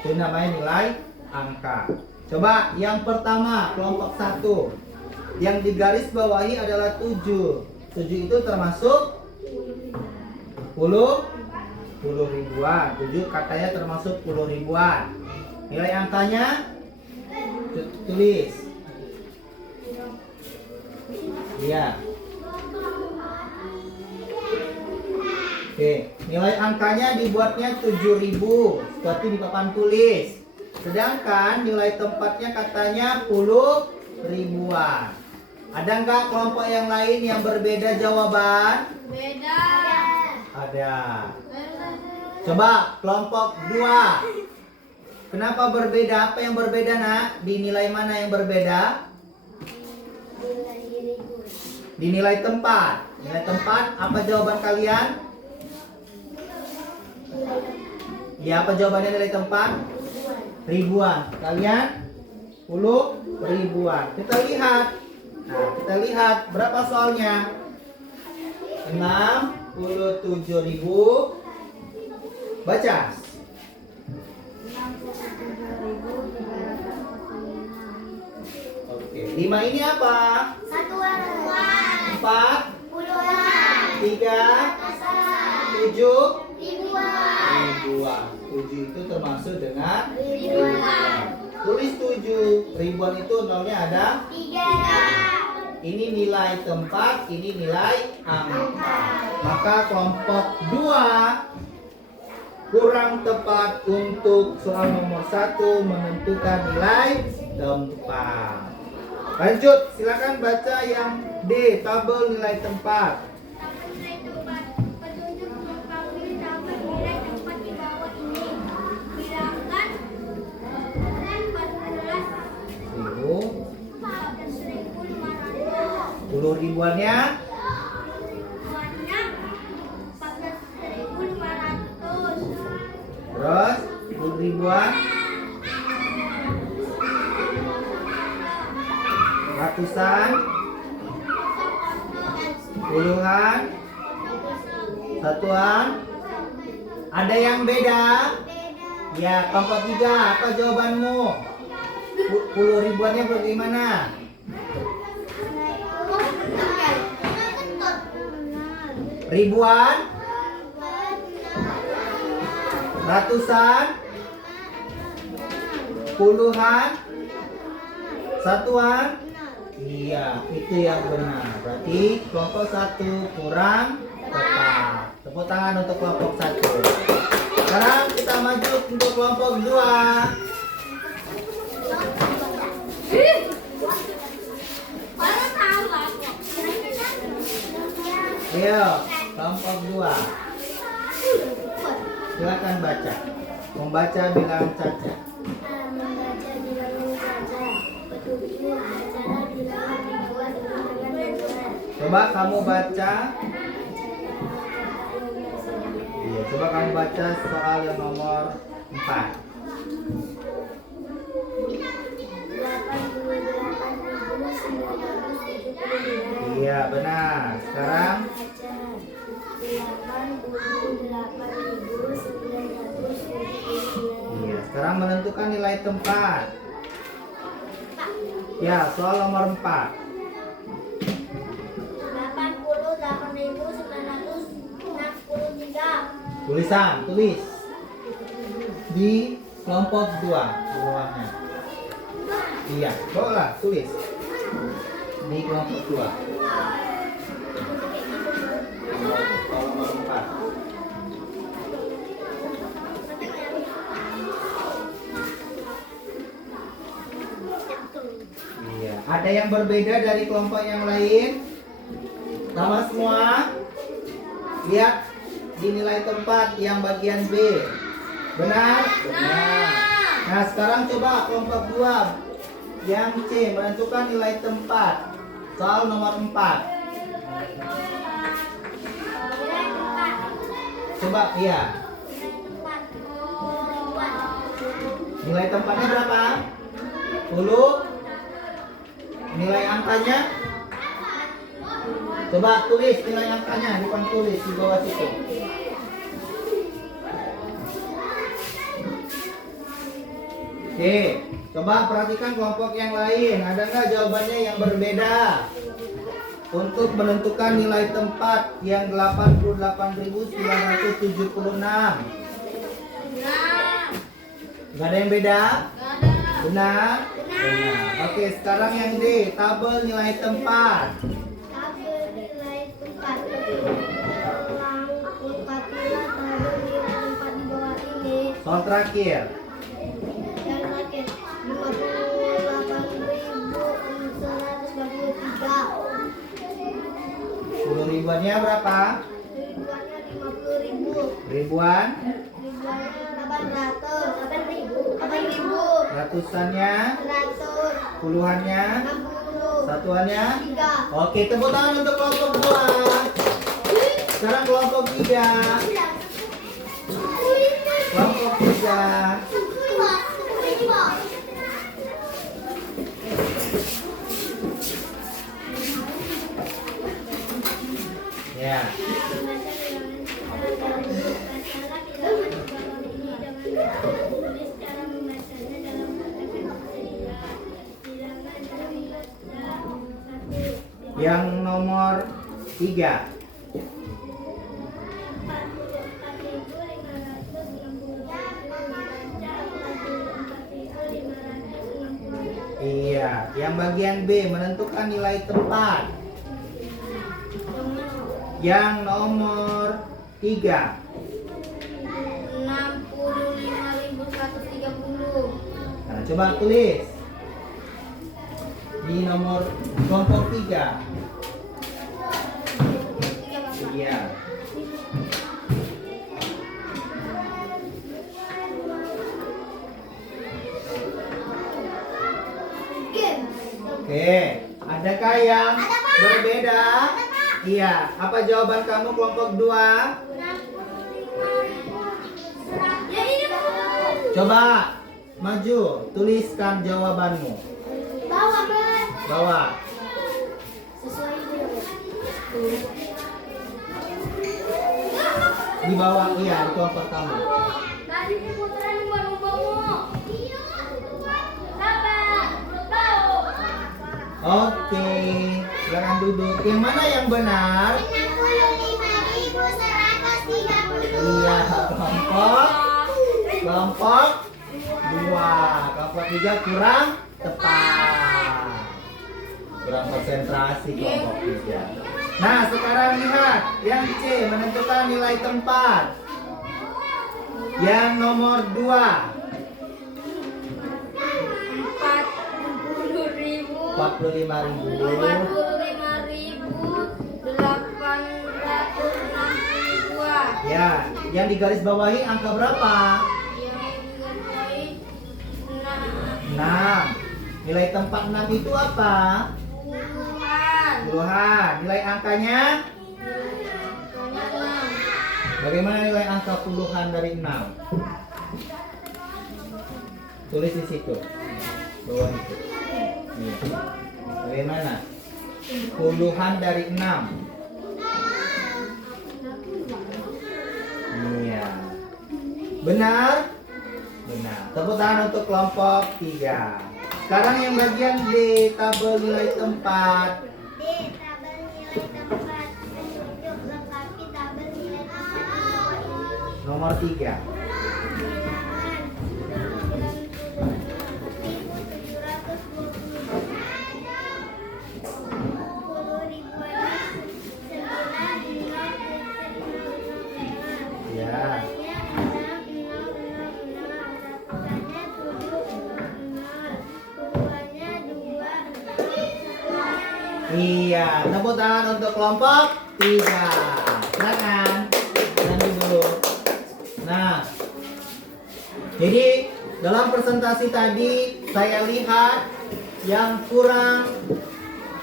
Itu namanya nilai angka. Coba yang pertama, kelompok 1. Yang digaris bawahi adalah 7. 7 itu termasuk 10 ribuan. 7 katanya termasuk 10 ribuan. Nilai angkanya tulis. Iya. Oke, nilai angkanya dibuatnya 7.000 seperti di papan tulis. Sedangkan nilai tempatnya katanya 10 ribuan. Ada nggak kelompok yang lain yang berbeda jawaban? Beda. Ada. Coba kelompok 2. Kenapa berbeda? Apa yang berbeda, Nak? Di nilai mana yang berbeda? Di nilai tempat. Nilai tempat, apa jawaban kalian? Ya, apa jawabannya nilai tempat? Ribuan. Kalian? 10 ribuan. Kita lihat. Nah, kita lihat berapa soalnya? 67.000. Baca. 67.345. Oke, 5 ini apa? Satuan. 4, Puluhan. 3, Ratusan. 7, Ribuan. ribuan. 7 itu termasuk dengan Ribuan. Tulis 7. Ribuan itu nolnya ada. 3. Ini nilai tempat, ini nilai angka. Maka kelompok 2 kurang tepat untuk soal nomor 1 menentukan nilai tempat. Lanjut, silakan baca yang D, tabel nilai tempat. Nilai tempat. Petunjuk mengambil tabel nilai tempat di bawah ini. Bilangkan 14.500. 10 ribuannya. Banyak 14.500. Terus 10 ribuan. Ratusan. Puluhan. Satuan. Ada yang beda? Ya, kelompok 3. Apa jawabanmu? 10 ribuannya bagaimana? Ribuan. Ratusan. Puluhan. Satuan. Iya, itu yang benar. Berarti kelompok 1 kurang tepat. Tepuk tangan untuk kelompok 1. Sekarang kita maju untuk kelompok 2. Ayo, kelompok 2. Silakan baca. Membaca bilangan caca. Membaca bilangan caca. Petunjuk cara bilangan di bawah dengan benar. Coba kamu baca. Iya, coba kamu baca soal yang nomor 4. 88.972. Iya, benar. Sekarang 88.972. iya, sekarang menentukan nilai tempat. Ya, soal nomor 4. 88.963. Tulis di kelompok 2 bawahnya. Iya, boleh tulis di kelompok 2. Soal nomor 4. Iya, ada yang berbeda dari kelompok yang lain? Sama semua? Lihat di nilai tempat yang bagian B. Benar? Benar. Nah, sekarang coba kelompok 2 yang C menentukan nilai tempat. Soal nomor 4. Coba, iya. Nilai tempatnya berapa? 10. Nilai angkanya? Coba tulis nilai angkanya, bukan tulis di bawah situ. Oke, coba perhatikan kelompok yang lain. Ada nggak jawabannya yang berbeda? Untuk menentukan nilai tempat yang 88.976. Gak ada yang beda? Benar? Benar. Oke, sekarang yang D, tabel nilai tempat. Tabel nilai tempat. Lengkapilah tabel nilai tempat di bawah ini. Soal terakhir. Yang terakhir 58.123. 10 ribuannya berapa? Ribuannya 50.000. Ribuan? Ribuannya 800. 8.000. Ratusannya? 100. Puluhannya? 60. Satuannya? 3. Oke, tepuk tangan untuk kelompok 2. Sekarang kelompok 3. Kelompok 3. Ya. Membaca bilangan secara dalam bentuk. Bacalah bilangan di bawah ini dengan tulis cara membacanya dalam kotak yang tersedia. Bilangan dari satu. Yang nomor 3. 44.560. Iya, yang bagian B menentukan nilai tempat. Yang nomor 3. 65.130. Nah, coba tulis di nomor kelompok 3. Iya. Oke, adakah yang berbeda? Iya, apa jawaban kamu kelompok 2? Ya ini Coba maju, tuliskan jawabanmu. bawa Ber. Bawa. Sesuai dulu. Di bawah, iya, di kelompok kamu. Tadi ini putaran baru-baru. Sabar, belum tahu. Oke, silakan duduk. Yang mana yang benar? 65.130. Iya, kelompok 2. Kelompok 3 kurang tepat. Kurang konsentrasi kelompok 3. Nah, sekarang lihat yang C menentukan nilai tempat. Yang nomor 2. 45.862. Ya, yang di garis bawahi angka berapa? Yang 6. Nilai tempat 6 itu apa? puluhan. Puluhan. Nilai angkanya? Pokoknya 6. Bagaimana nilai angka puluhan dari 6? Tulis di situ. Bawah itu. Iya. Bagaimana? Puluhan dari 6. Iya. Benar? Benar. Tepuk tangan untuk kelompok 3. Sekarang yang bagian D, tabel nilai tempat. D. Tabel nilai tempat. Petunjuk lengkapi tabel nilai tempat. Nomor 3. Ya. Iya, tepuk tangan untuk kelompok 3. Silakan. Nanti dulu. Nah, jadi dalam presentasi tadi saya lihat yang kurang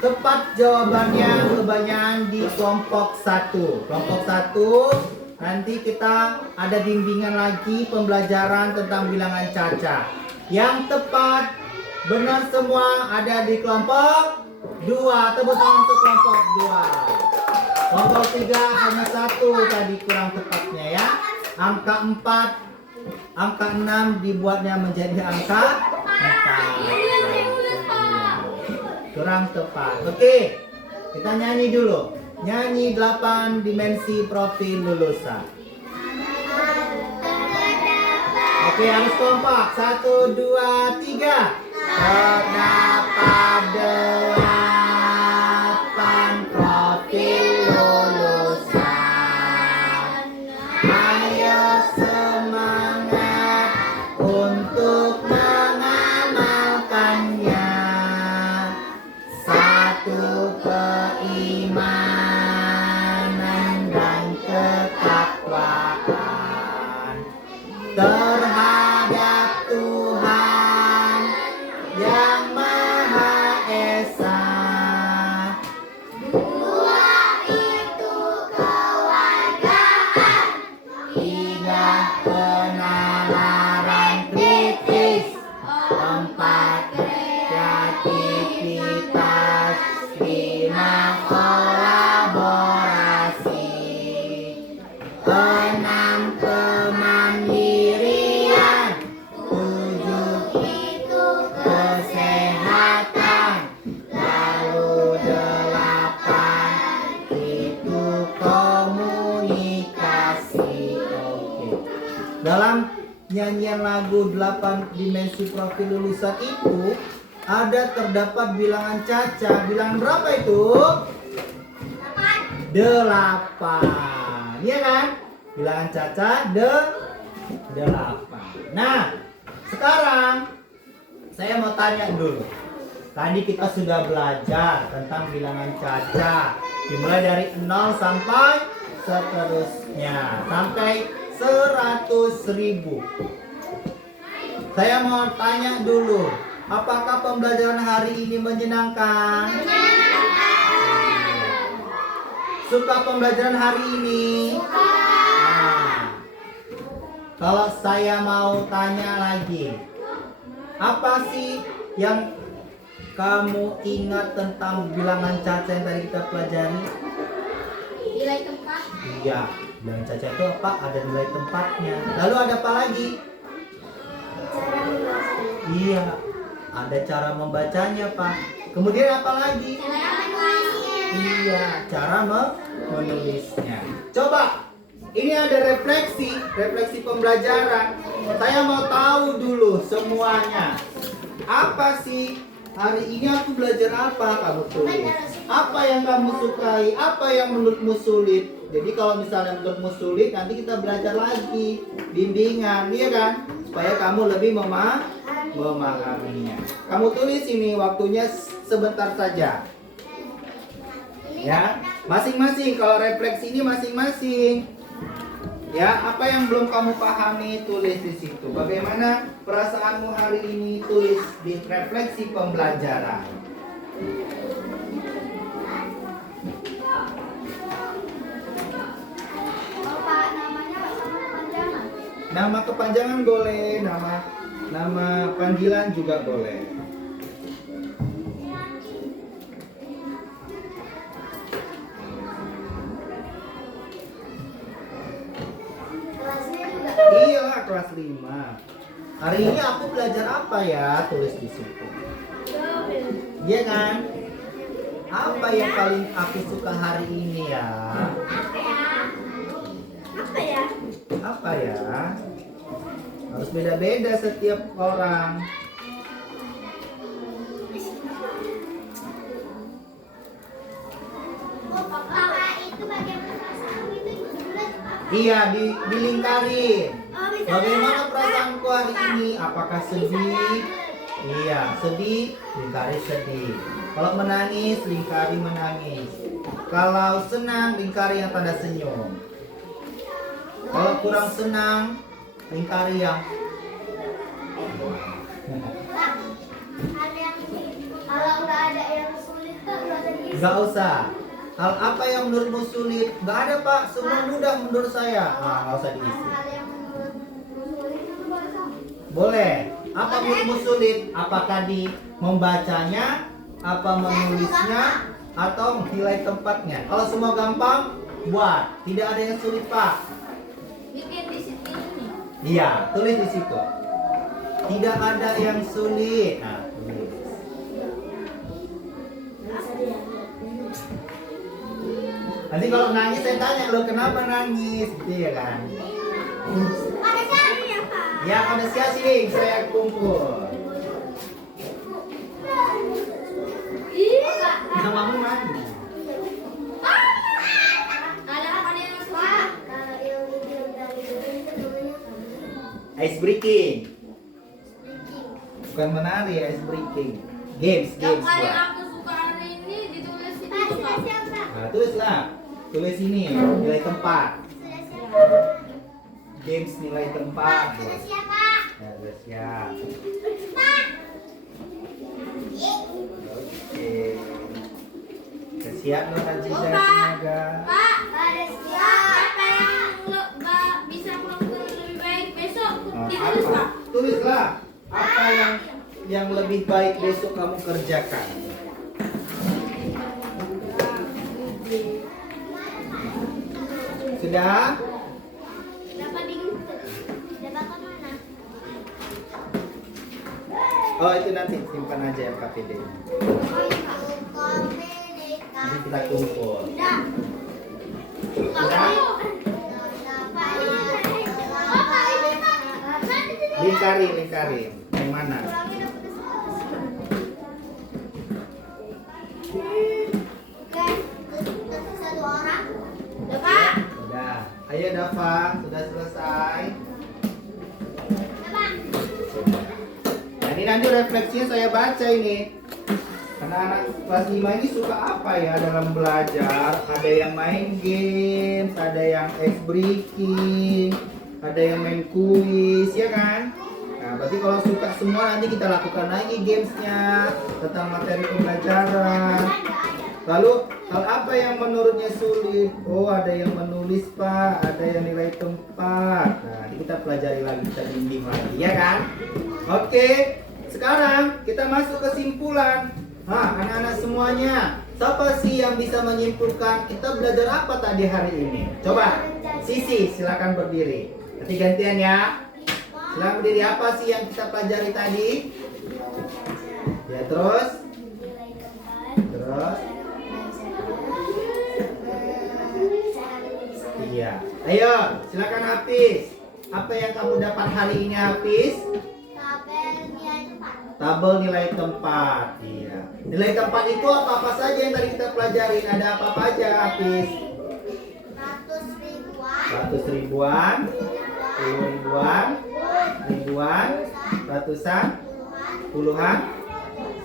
tepat jawabannya kebanyakan di kelompok 1. Kelompok 1 nanti kita ada bimbingan lagi pembelajaran tentang bilangan caca. Yang tepat benar semua ada di kelompok 2. Tepuk tangan untuk kelompok 2. Kelompok 3 hanya 1 tadi kurang tepatnya ya. Angka 4, angka 6 dibuatnya menjadi angka 4. Kurang tepat. Oke, kita nyanyi dulu. Nyanyi 8 dimensi profil lulusan. Oke, harus kompak. 1, 2, 3. Terdapat 8 profil lulusan. Ayo semangat untuk mengamalkannya. 1. Keimanan dan ketakwaan terhadap Tuhan yang Maha Esa. 2. Itu kewargaan. 3. Penalaran kritis. 4. Kreativitas. 5. Kolaborasi. Dalam nyanyian lagu 8 dimensi profil lulusan itu terdapat bilangan Caca. Bilangan berapa itu? 8. Iya kan? Bilangan Caca 8. Nah, sekarang saya mau tanya dulu. Tadi kita sudah belajar tentang bilangan Caca, dimulai dari 0 sampai seterusnya, sampai 100.000. Saya mau tanya dulu, apakah pembelajaran hari ini menyenangkan? Suka pembelajaran hari ini? Nah, kalau saya mau tanya lagi, apa sih yang kamu ingat tentang bilangan Caca yang tadi kita pelajari? Nilai tempat. Iya, bilangan Caca itu apa? Ada nilai tempatnya. Lalu ada apa lagi? Cara membaca. Iya, ada cara membacanya, Pak. Kemudian apa lagi? Cara menulisnya. Iya, cara menulisnya. Coba, ini ada refleksi pembelajaran. Saya mau tahu dulu semuanya. Apa sih hari ini aku belajar apa? Kamu tulis. Apa yang kamu sukai? Apa yang menurutmu sulit? Jadi kalau misalnya menurutmu sulit, nanti kita belajar lagi bimbingan, iya kan? Supaya kamu lebih memahaminya. Kamu tulis ini, waktunya sebentar saja. Ya, masing-masing. Kalau refleksi ini masing-masing. Ya, apa yang belum kamu pahami tulis di situ. Bagaimana perasaanmu hari ini, tulis di refleksi pembelajaran. Oh, Pak, namanya sama kepanjangan. Nama kepanjangan boleh, nama panggilan juga boleh. Kelasnya juga. Iyalah, kelas 5. Hari ini aku belajar apa ya? Tulis di situ. Iya kan? Apa yang paling aku suka hari ini ya? Apa ya? Apa ya? Apa ya? Harus beda-beda setiap orang. Oh, Pak, itu bagian perasaan itu bulat, Pak. Iya, dilingkarin. Oh, bisa. Bagaimana perasaanku hari ini? Apakah sedih? Iya, sedih, lingkari sedih. Kalau menangis, lingkari menangis. Kalau senang, lingkari yang tanda senyum. Kalau kurang senang, lingkari yang Pak, ada yang kalau nggak ada yang sulit tuh nggak ada yang nggak usah. Hal apa yang menurutmu sulit? Nggak ada, Pak. Semua mudah menurut saya. Nah, nggak usah diisi. hal yang menurut sulit itu bahasa. Boleh. Apa menurutmu sulit? Apakah di membacanya, apa menulisnya, atau nilai tempatnya? Kalau semua gampang, buat. Tidak ada yang sulit, Pak. Bikin di situ ini. Iya, tulis di situ. Tidak ada yang sulit. Nah, tulis. Nanti kalau nangis saya tanya, lo kenapa nangis? Gitu ya kan? Ada siapa ya, Pak? Ya, ada sih, saya kumpul. Iya. Namamu mana? Ada apa nih, Pak? Kalau yang dari itu namanya Ice breaking. Bukan menari, ice breaking. Games Yang paling buat. aku suka hari ini ditulis itu Pak, sudah Pak. siap, Pak? Nah, tulislah. Tulis ini, nilai tempat. Sudah siap, Pak? Games nilai Pak, tempat. sudah siap, Pak? Ya, sudah siap. Pak. Oke. Siap loh Haji Oh, Zaki Pak. Naga. Pak, Ada siapa yang bisa melakukan lebih baik besok Nah, ditulis apa? Pak. Tulislah apa yang lebih baik besok kamu kerjakan. Sudah? Dapat dingin. Dapat ke mana? Oh, itu nanti simpan aja LKPD. Nanti kita kumpul. Udah. Sudah? Pak, Lingkarin. Yang mana? Oke, satu orang. Dapat. Udah. Ayo Dava, sudah selesai. Nah, ini nanti refleksinya saya baca ini. Anak-anak kelas 5 ini suka apa ya dalam belajar? Ada yang main games, ada yang ice breaking, ada yang main kuis, ya kan? Nah, berarti kalau suka semua nanti kita lakukan lagi gamesnya tentang materi pembelajaran. Lalu hal apa yang menurutnya sulit? Oh, ada yang menulis Pak, ada yang nilai tempat. Nah, nanti kita pelajari lagi, kita bimbing lagi, ya kan? Oke, sekarang kita masuk kesimpulan. Nah, anak-anak semuanya, siapa sih yang bisa menyimpulkan kita belajar apa tadi hari ini? Coba, Sisi, silakan berdiri. Nanti gantian ya. Silakan berdiri. Apa sih yang kita pelajari tadi? Ya, terus? Terus? Iya. Ayo, silakan Hafiz. Apa yang kamu dapat hari ini, Hafiz? Tabel nilai tempat. Iya. Nilai tempat itu apa saja yang tadi kita pelajarin? Ada apa aja, Hafiz? 100 ribuan, 10 ribuan, ribuan, ratusan, puluhan,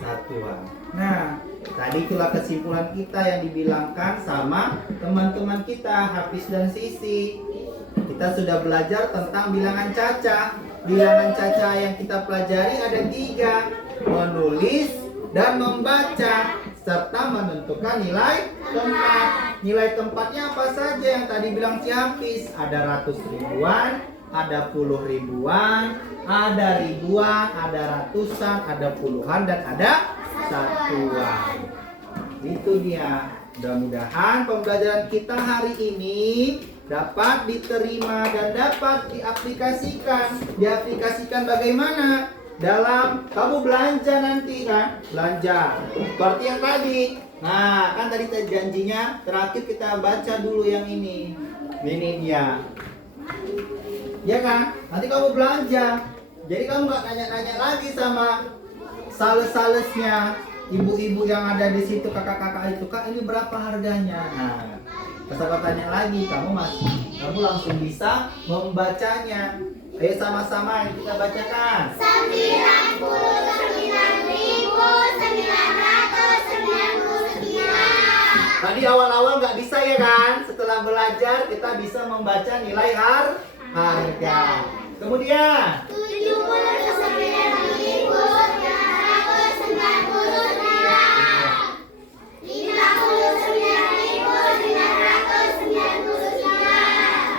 satuan. Nah, tadi itulah kesimpulan kita yang dibilangkan sama teman-teman kita, Hafiz dan Sisi. Kita sudah belajar tentang bilangan caca. Bilangan caca yang kita pelajari ada 3, menulis dan membaca serta menentukan nilai tempat. Nilai tempatnya apa saja yang tadi bilang si Hafiz? Ada ratus ribuan, ada puluh ribuan, ada ribuan, ada ratusan, ada puluhan, dan ada satuan. Itu dia. Mudah-mudahan pembelajaran kita hari ini dapat diterima dan dapat diaplikasikan. Diaplikasikan bagaimana? Dalam kamu belanja nanti kan? Belanja. Seperti yang tadi. Nah, kan tadi janjinya terakhir kita baca dulu yang ini. Ini dia. Ya kan? Nanti kamu belanja. Jadi kamu nggak nanya-nanya lagi sama sales-salesnya. Ibu-ibu yang ada di situ, kakak-kakak itu, Kak, ini berapa harganya? Nah, pas tanya lagi, kamu langsung bisa membacanya. Ayo sama-sama yang kita bacakan. 99.999. Tadi awal-awal nggak bisa ya kan? Setelah belajar kita bisa membaca nilai harga. Kemudian 79.999.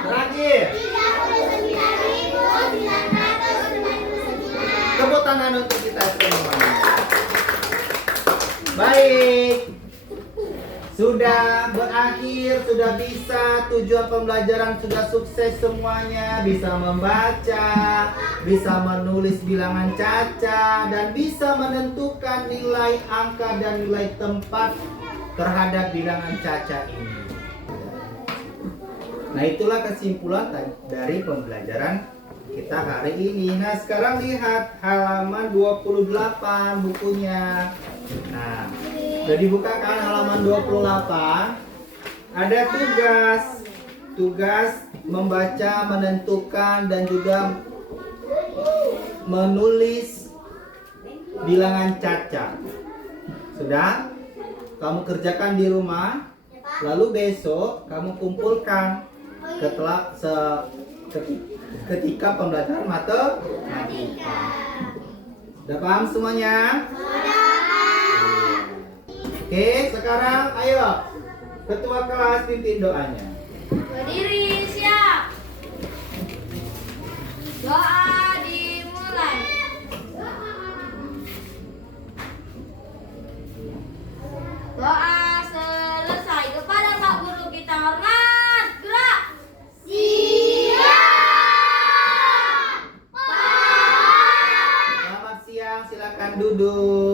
terakhir. 39.999. Tepuk tangan untuk kita semua. Baik. Sudah berakhir, sudah bisa, tujuan pembelajaran sudah sukses semuanya. Bisa membaca, bisa menulis bilangan caca, dan bisa menentukan nilai angka dan nilai tempat terhadap bilangan caca ini. Nah, itulah kesimpulan dari pembelajaran kita hari ini. Nah, sekarang lihat halaman 28 bukunya. Nah, sudah dibuka kan halaman 28? Ada tugas membaca, menentukan, dan juga menulis bilangan caca. Sudah? Kamu kerjakan di rumah. Lalu besok kamu kumpulkan ketika pembelajaran matematika. Sudah paham semuanya? Oke, sekarang ayo ketua kelas pimpin doanya. Berdiri, siap. Doa dimulai. Doa selesai. Kepada Pak Guru kita hormat. Gerak. Siap. Selamat siang, silakan duduk.